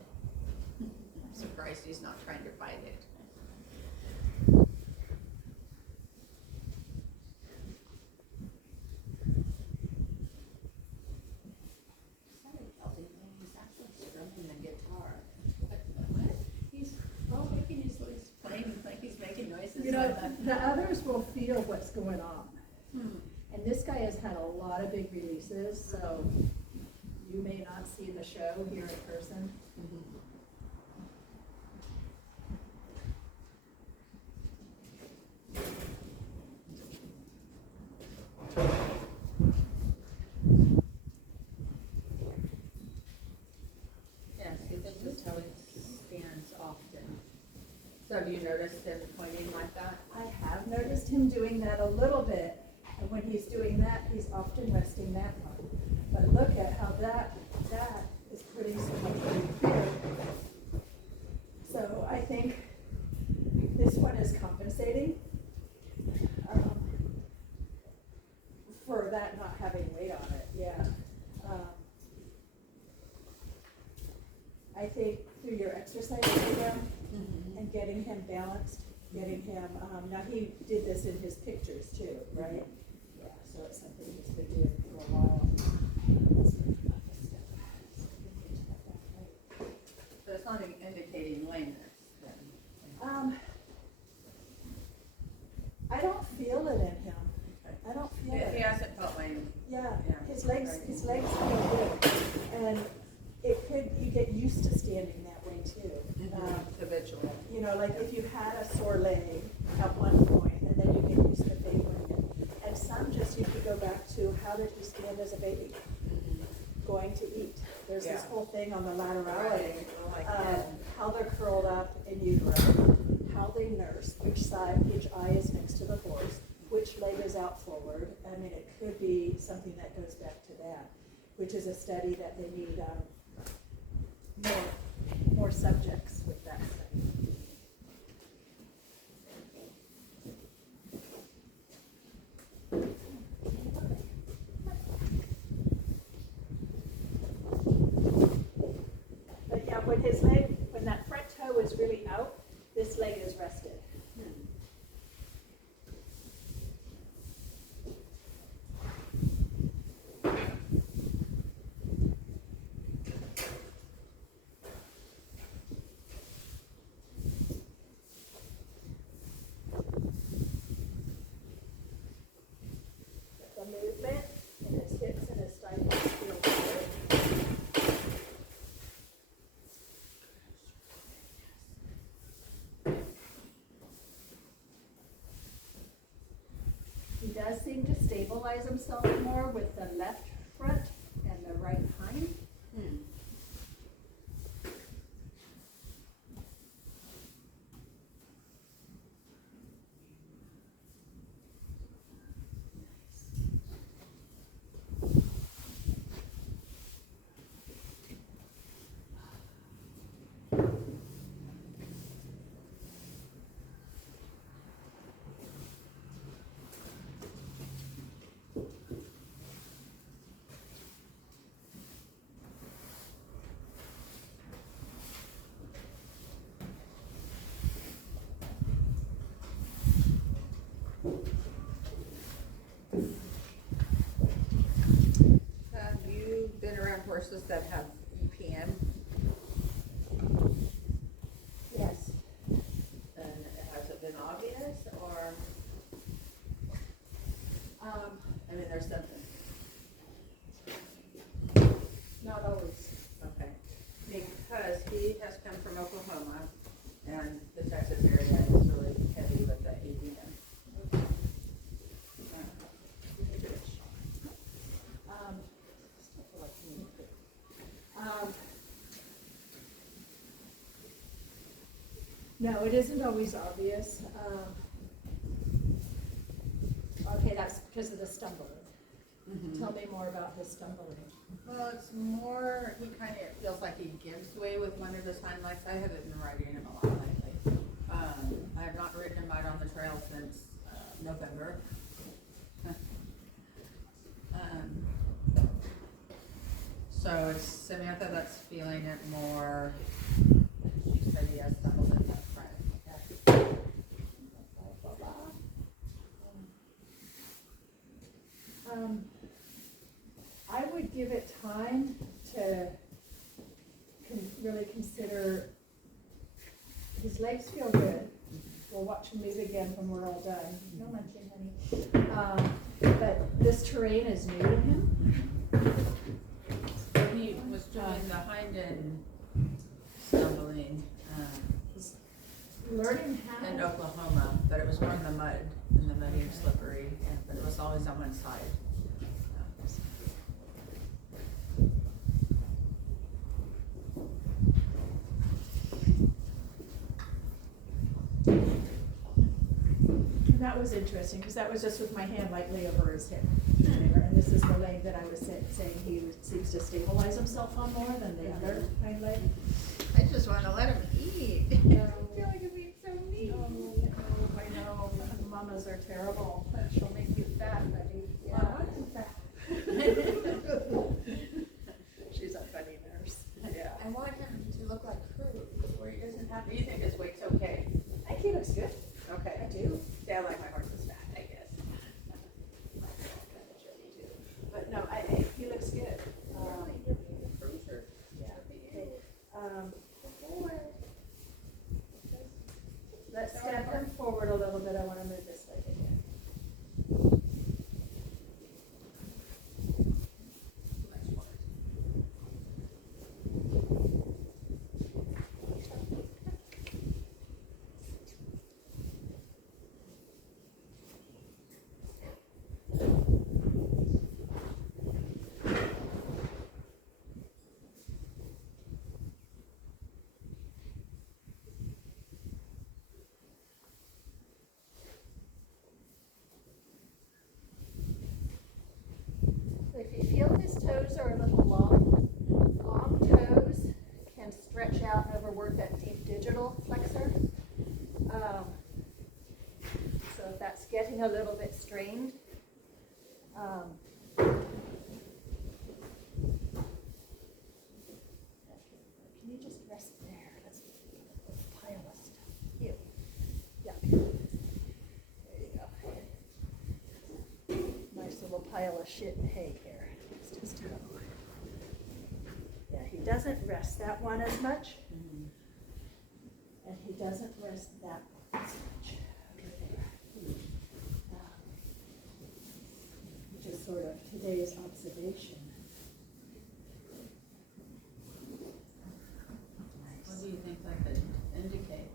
I'm surprised he's not trying to fight it. He's actually strumming the guitar. What? He's playing like he's making noises. You know, the others will feel what's going on. Hmm. And this guy has had a lot of big releases, so you may not see the show here in person. Yes, he thinks that's how he stands often. So have you noticed him pointing like that? I have noticed him doing that a little bit, and when he's doing that, he's often resting that one. But look at how that is putting so much weight here. So I think this one is compensating for that not having weight on it, yeah. I think through your exercise program and getting him balanced, getting him, now he did this in his pictures too, right? Yeah, so it's something he's been doing for a while. So it's not indicating lameness then? I don't feel it in him. I don't feel He it. hasn't felt lame. Yeah, Yeah. his legs feel good. And it could, you get used to standing that way too. Habitually. You know, like if you had a sore leg at one point and then you get used to favoring it. And some just, you could go back to, how did you stand as a baby? Going to eat. There's this Yeah. whole thing on the laterality, Like how they're curled up in utero, how they nurse, which eye is next to the horse, which leg is out forward. I mean, it could be something that goes back to that, which is a study that they need more subjects with that study. But yeah, when that front toe is really out, this leg is rested. The movement in his hips and his thighs feel good. He does seem to stabilize himself more with the left front and the right hind. horses that have EPM? Yes. And has it been obvious, or, I mean, there's something, Not always. okay. Because he has come from Oklahoma, and the Texas area is really heavy with the ADM. No, it isn't always obvious. Okay, that's because of the stumbling. Tell me more about his stumbling. Well, it's more, he kind of feels like he gives way with one of his hind legs. I haven't been riding him a lot lately. I have not ridden him out on the trail since November. So it's Samantha that's feeling it more. She said he has stumbled in that front. I would give it time to really consider, his legs feel good. We'll watch him move again when we're all done. No munching, honey. But this terrain is new to him. He was doing the hind end stumbling Learning how. in Oklahoma, but it was more in the mud, muddy and slippery, but it was always on one side. That was interesting, because that was just with my hand lightly over his hip. And this is the leg that I was saying he seems to stabilize himself on more than the other hind leg. I just want to let him eat. I feel like he's being so neat. I know, mamas are terrible. She'll make you fat, buddy. Yeah. She's a funny nurse. Yeah. I want him to look like Crew, where he doesn't have Do you think his weight's okay? I think he looks good. Okay. I do. Yeah, I like my horses fat, I guess. But no, he looks good. Yeah. Okay. Let's step him forward a little bit. I want to move this leg again. If you feel his toes are a little long toes can stretch out and overwork that deep digital flexor. So if that's getting a little bit strained, can you just rest there? Let's pile of stuff. You. Yeah. There you go. Nice little pile of shit and hay here. It's just toe. Yeah, he doesn't rest that one as much. And he doesn't rest that one as much. Okay, there. Which is sort of today's observation. What do you think that could indicate?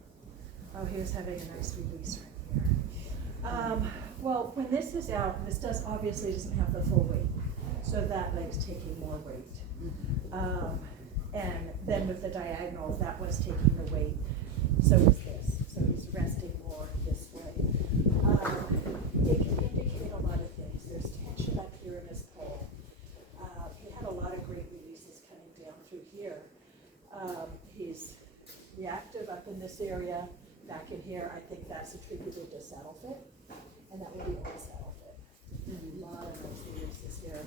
Oh, he was having a nice release right here. Well, when this is out, this obviously doesn't have the full weight, so that leg's taking more weight. And then with the diagonal, that was taking the weight, so is this. So he's resting more this way. It can indicate a lot of things. There's tension up here in his pole. He had a lot of great releases coming down through here. He's reactive up in this area. Back in here, I think that's attributed to saddle fit, and that would be all saddle fit. A lot of those releases here.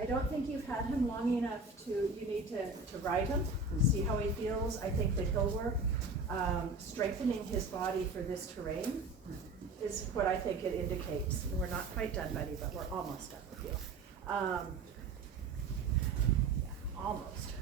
I don't think you've had him long enough enough you need to ride him, see how he feels. I think the hill work, strengthening his body for this terrain is what I think it indicates. We're not quite done, buddy, but we're almost done with you. Yeah, almost.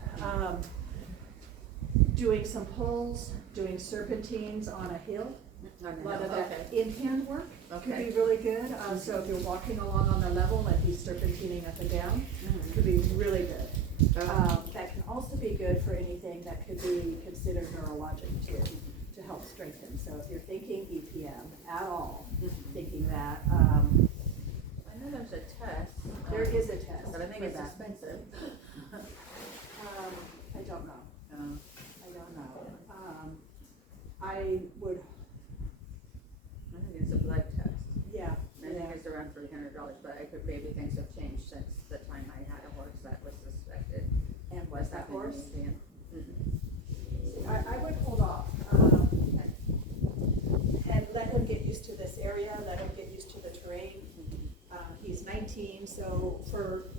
Doing some pulls, doing serpentines on a hill. A lot of that in-hand work could be really good. So if you're walking along on the level and he's serpentining up and down, could be really good. That can also be good for anything that could be considered neurologic too, to help strengthen. So if you're thinking EPM at all, thinking that, I know there's a test. there is a test. But I think for it's that. expensive. I don't know. Oh. I don't know. I would, I think it's a blood test. yeah. I think it's around $300, but I could, maybe things have changed since the time I had a horse that was suspected. And was that in the horse? museum. I would hold off, and let him get used to this area, let him get used to the terrain. He's 19, so for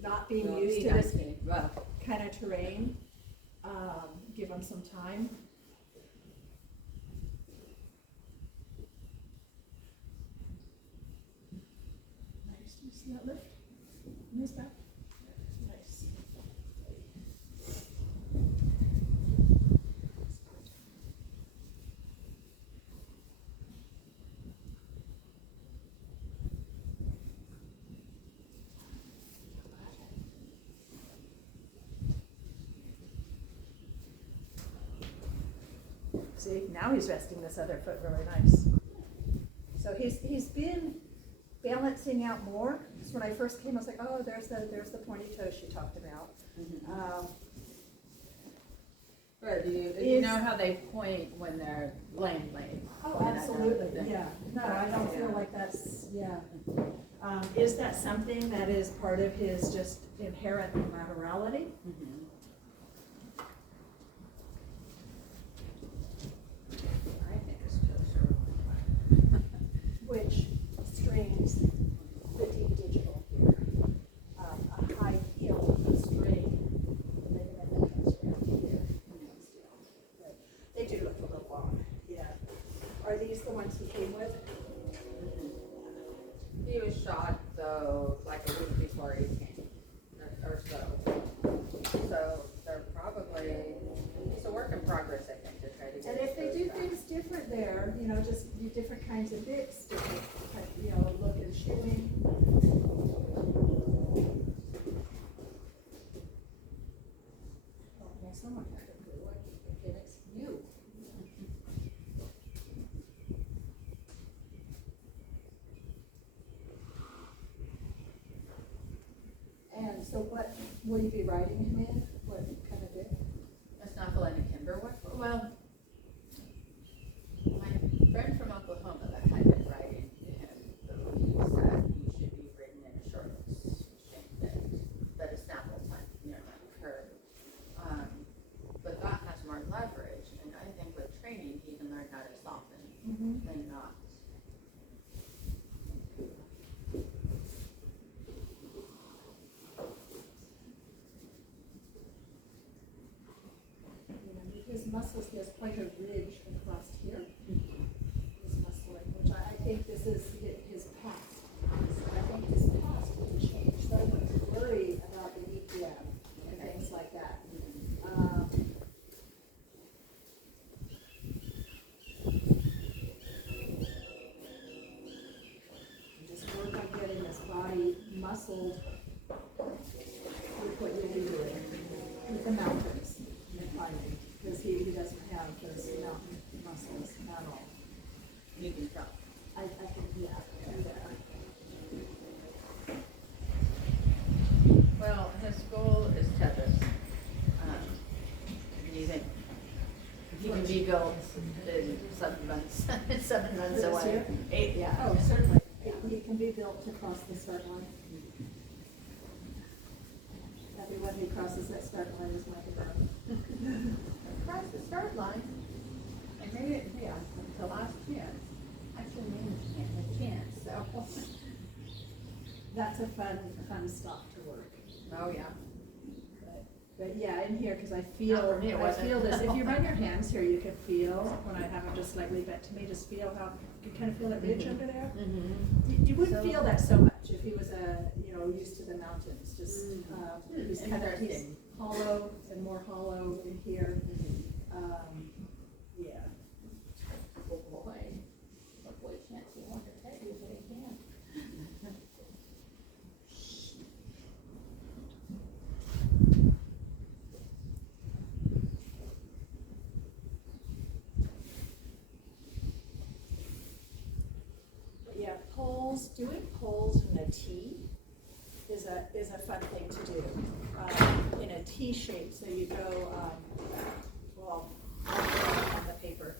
not being used to this kind of terrain, give him some time. Nice, do you see that lift? Nice back. Nice. See, now he's resting this other foot really nice. So he's been balancing out more. So when I first came, I was like, oh, there's the pointy toe she talked about. But you know how they point when they're laying? Oh, absolutely, yeah. No, I don't feel like that's, yeah. Is that something that is part of his just inherent laterality? I think it's closer. Which strains the deep digital here. A high heel strain, ligament that comes around here. But they do look a little long, yeah. Are these the ones he came with? He was shot though like a week before he came, or so. So they're probably, it's a work in progress, I think, to try to get. And if they do things different there, you know, just do different kinds of bits, different, you know, look and shoeing. Oh, now someone had to glue it, and it's you. And so what, will you be riding him in? What kind of bit? A snaffle and a Kimberwood. Well, my friend from Oklahoma that had been riding him, he said he should be ridden in a short shank bit, but a snaffle type, you know, like a curve. But that has more leverage, and I think with training he can learn how to soften and not. His muscles, he has quite a ridge across here. His muscling, which I think this is his past. So I think his past will change. So I wouldn't worry about the EPM and things like that. Just work on getting his body muscled with what you'll be doing with the mountains and climbing. Because he doesn't have those mountain muscles at all. You can tell. I think, yeah, do that. Well, his goal is tetanus. You think he can be built in 7 months, 7 months For this away. year? 8, yeah. Oh, certainly. He can be built to cross the start line. Everyone who crosses that start line is like a bird. Across the start line, and maybe it, yeah, the last chance. Actually, maybe a chance, so. That's a fun stop to work. Oh, yeah. But yeah, in here, because I Not feel, for me, it I wasn't. feel this, if you run your hands here, you can feel, when I have them just slightly bent to me, just feel how, you kind of feel that ridge under there. Mm-hmm. You wouldn't So- feel that so much if he was used to the mountains, just, he's kind of, he's Interesting. hollow and more hollow in here. Yeah. Oh, boy. Oh, boy, can't see one to tell you, but I can. But yeah, poles, doing poles in a T is a fun thing to do. In a T shape, so you go, well, on the paper.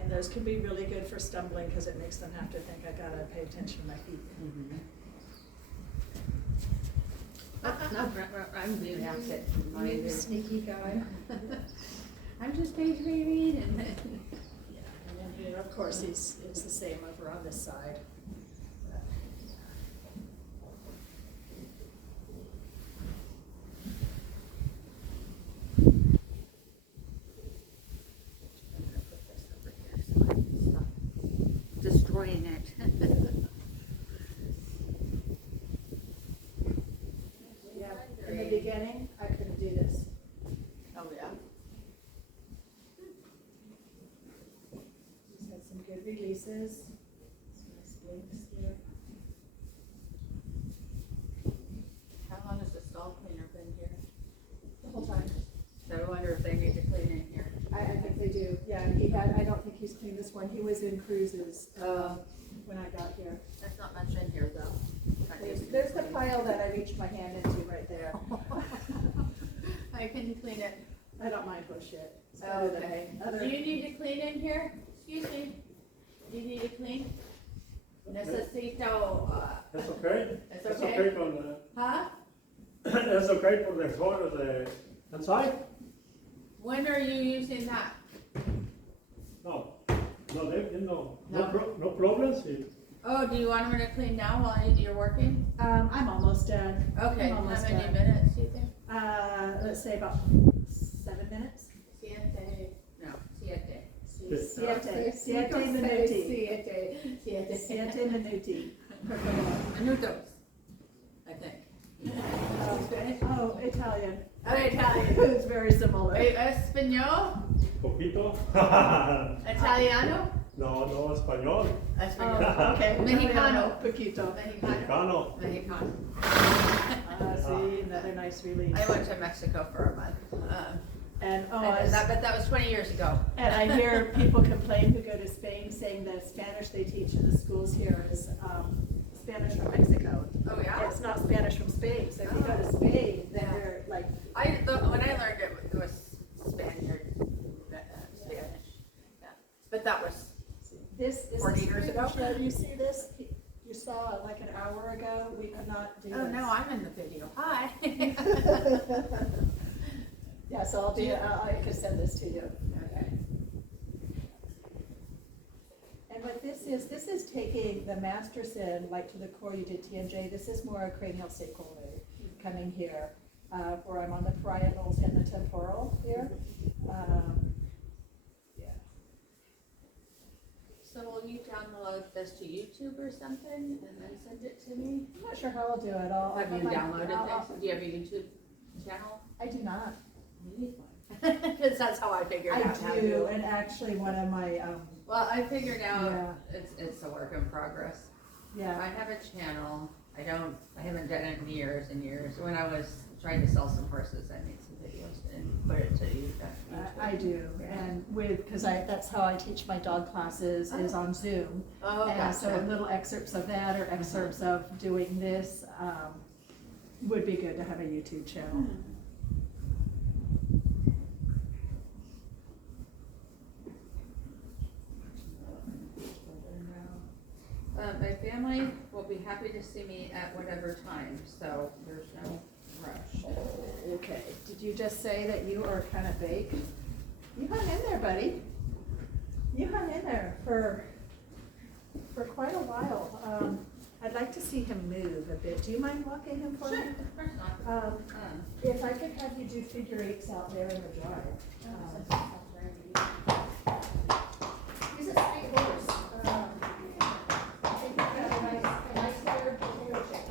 And those can be really good for stumbling, because it makes them have to think, I gotta pay attention to my feet. I'm the opposite. You sneaky guy. I'm just page reading and then. Yeah, and then, of course, it's the same over on this side. Destroying it. Yeah, in the beginning, I couldn't do this. Oh, yeah. He's had some good releases. Some nice blinks here. How long has the stall cleaner been here? The whole time. So I wonder if they need to clean in here. I think they do, yeah, I don't think he's cleaned this one, he was in cruises, when I got here. There's not much in here though. There's the pile that I reached my hand into right there. I can clean it. I don't mind bullshit. It's better than Okay. other- Do you need to clean in here? Excuse me. Do you need to clean? Necesito, Es okay. it's Es okay? okay con, Huh? es okay por mejor de inside? When are you using that? No, no, no, No. no problems. Oh, do you want me to clean now while you're working? I'm almost done. Okay, I'm how almost many done. minutes do you think? Let's say about 7 minutes. Siete. No, siete. Siete minuti. Siete. Siete minuti. Minutos, I think. Spanish? Oh, Italian. Oh, Italian. It's very similar. Español? Poquito. Italiano? No, español. Español. Oh, okay. Mexicano. Poquito. Mexicano. Mexicano. Mexicano. See, another nice release. I went to Mexico for a month. And, But that was 20 years ago. and I hear people complain who go to Spain, saying that Spanish they teach in the schools here is, Spanish from Mexico. Oh, yeah? It's not Spanish from Spain, so if you go to Spain, then Yeah. they're like, When I learned it was Spaniard, Spanish. Yeah. But that was, this is. 40 years ago? Do you see this? You saw it like an hour ago, we could not do this. oh no, I'm in the video. Hi. Yeah, so I'll do, I can send this to you. Okay. And what this is taking the masterson, like to the core you did TNJ, this is more a cranial sacral coming here, where I'm on the parietals and the temporal here. Yeah. So will you download this to YouTube or something and then send it to me? I'm not sure how I'll do it, I'll. Have you I'll- downloaded I'll- this? Do you have a YouTube channel? I do not. You need one. Because that's how I figured out how to I do do, it. and actually one of my, Well, I figured out Yeah. it's a work in progress. I yeah, have a channel. I haven't done it in years and years. When I was trying to sell some horses, I made some videos and put it to YouTube. I do, and that's how I teach my dog classes, is on Zoom. Oh, And so gotcha. little excerpts of that or excerpts of doing this, would be good to have a YouTube channel. My family will be happy to see me at whatever time, so there's no rush. Okay, did you just say that you are kind of baked? You hung in there, buddy. You hung in there for quite a while. I'd like to see him move a bit. Do you mind walking him for me? Sure, of course not. If I could have you do figure eights out there in the drive. He's a sweet horse. I think he's got a nice haired potato chip.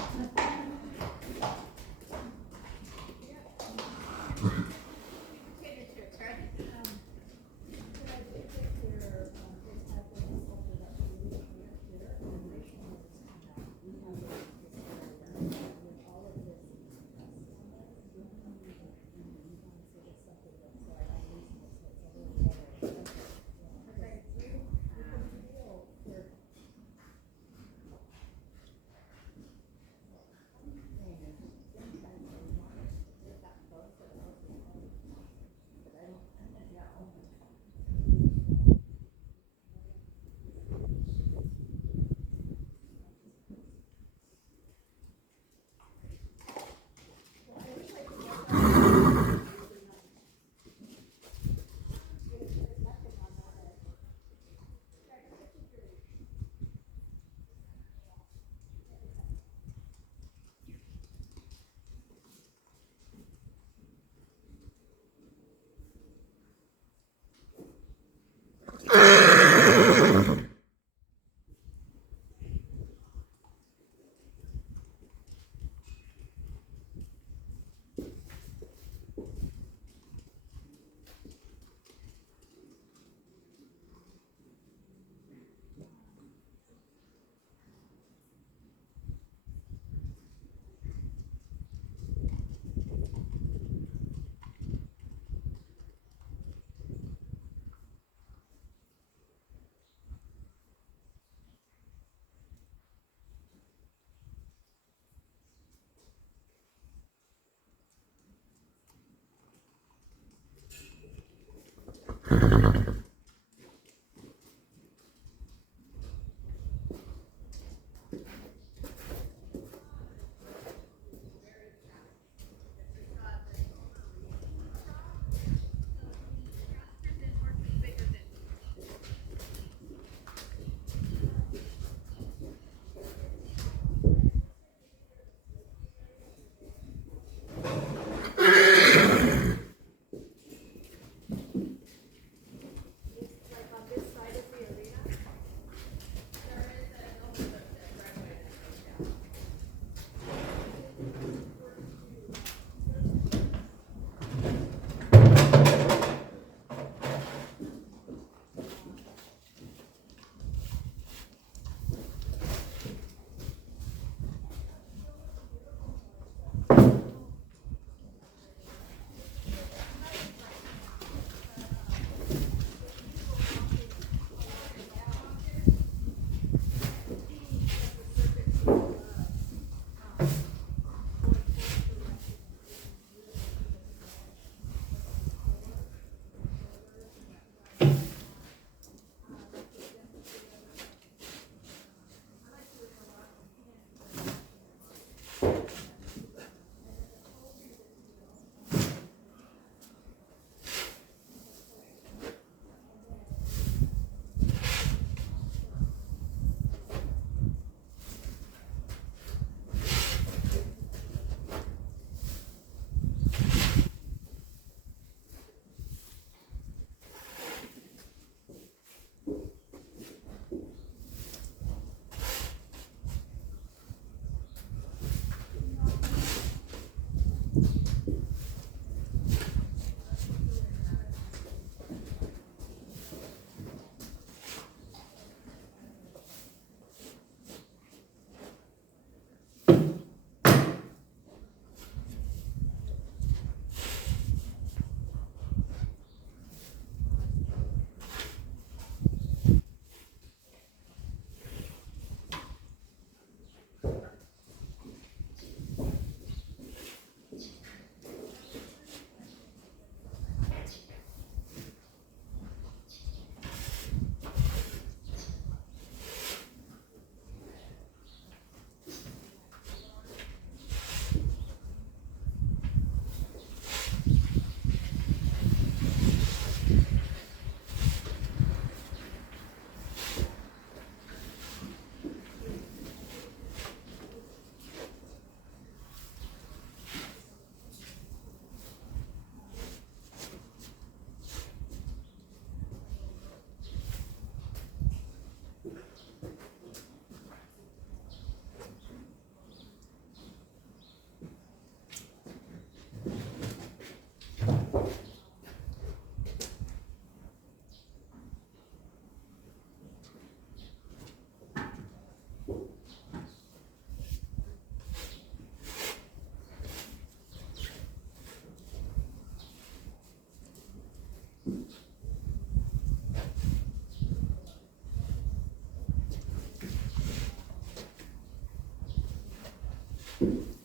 Okay.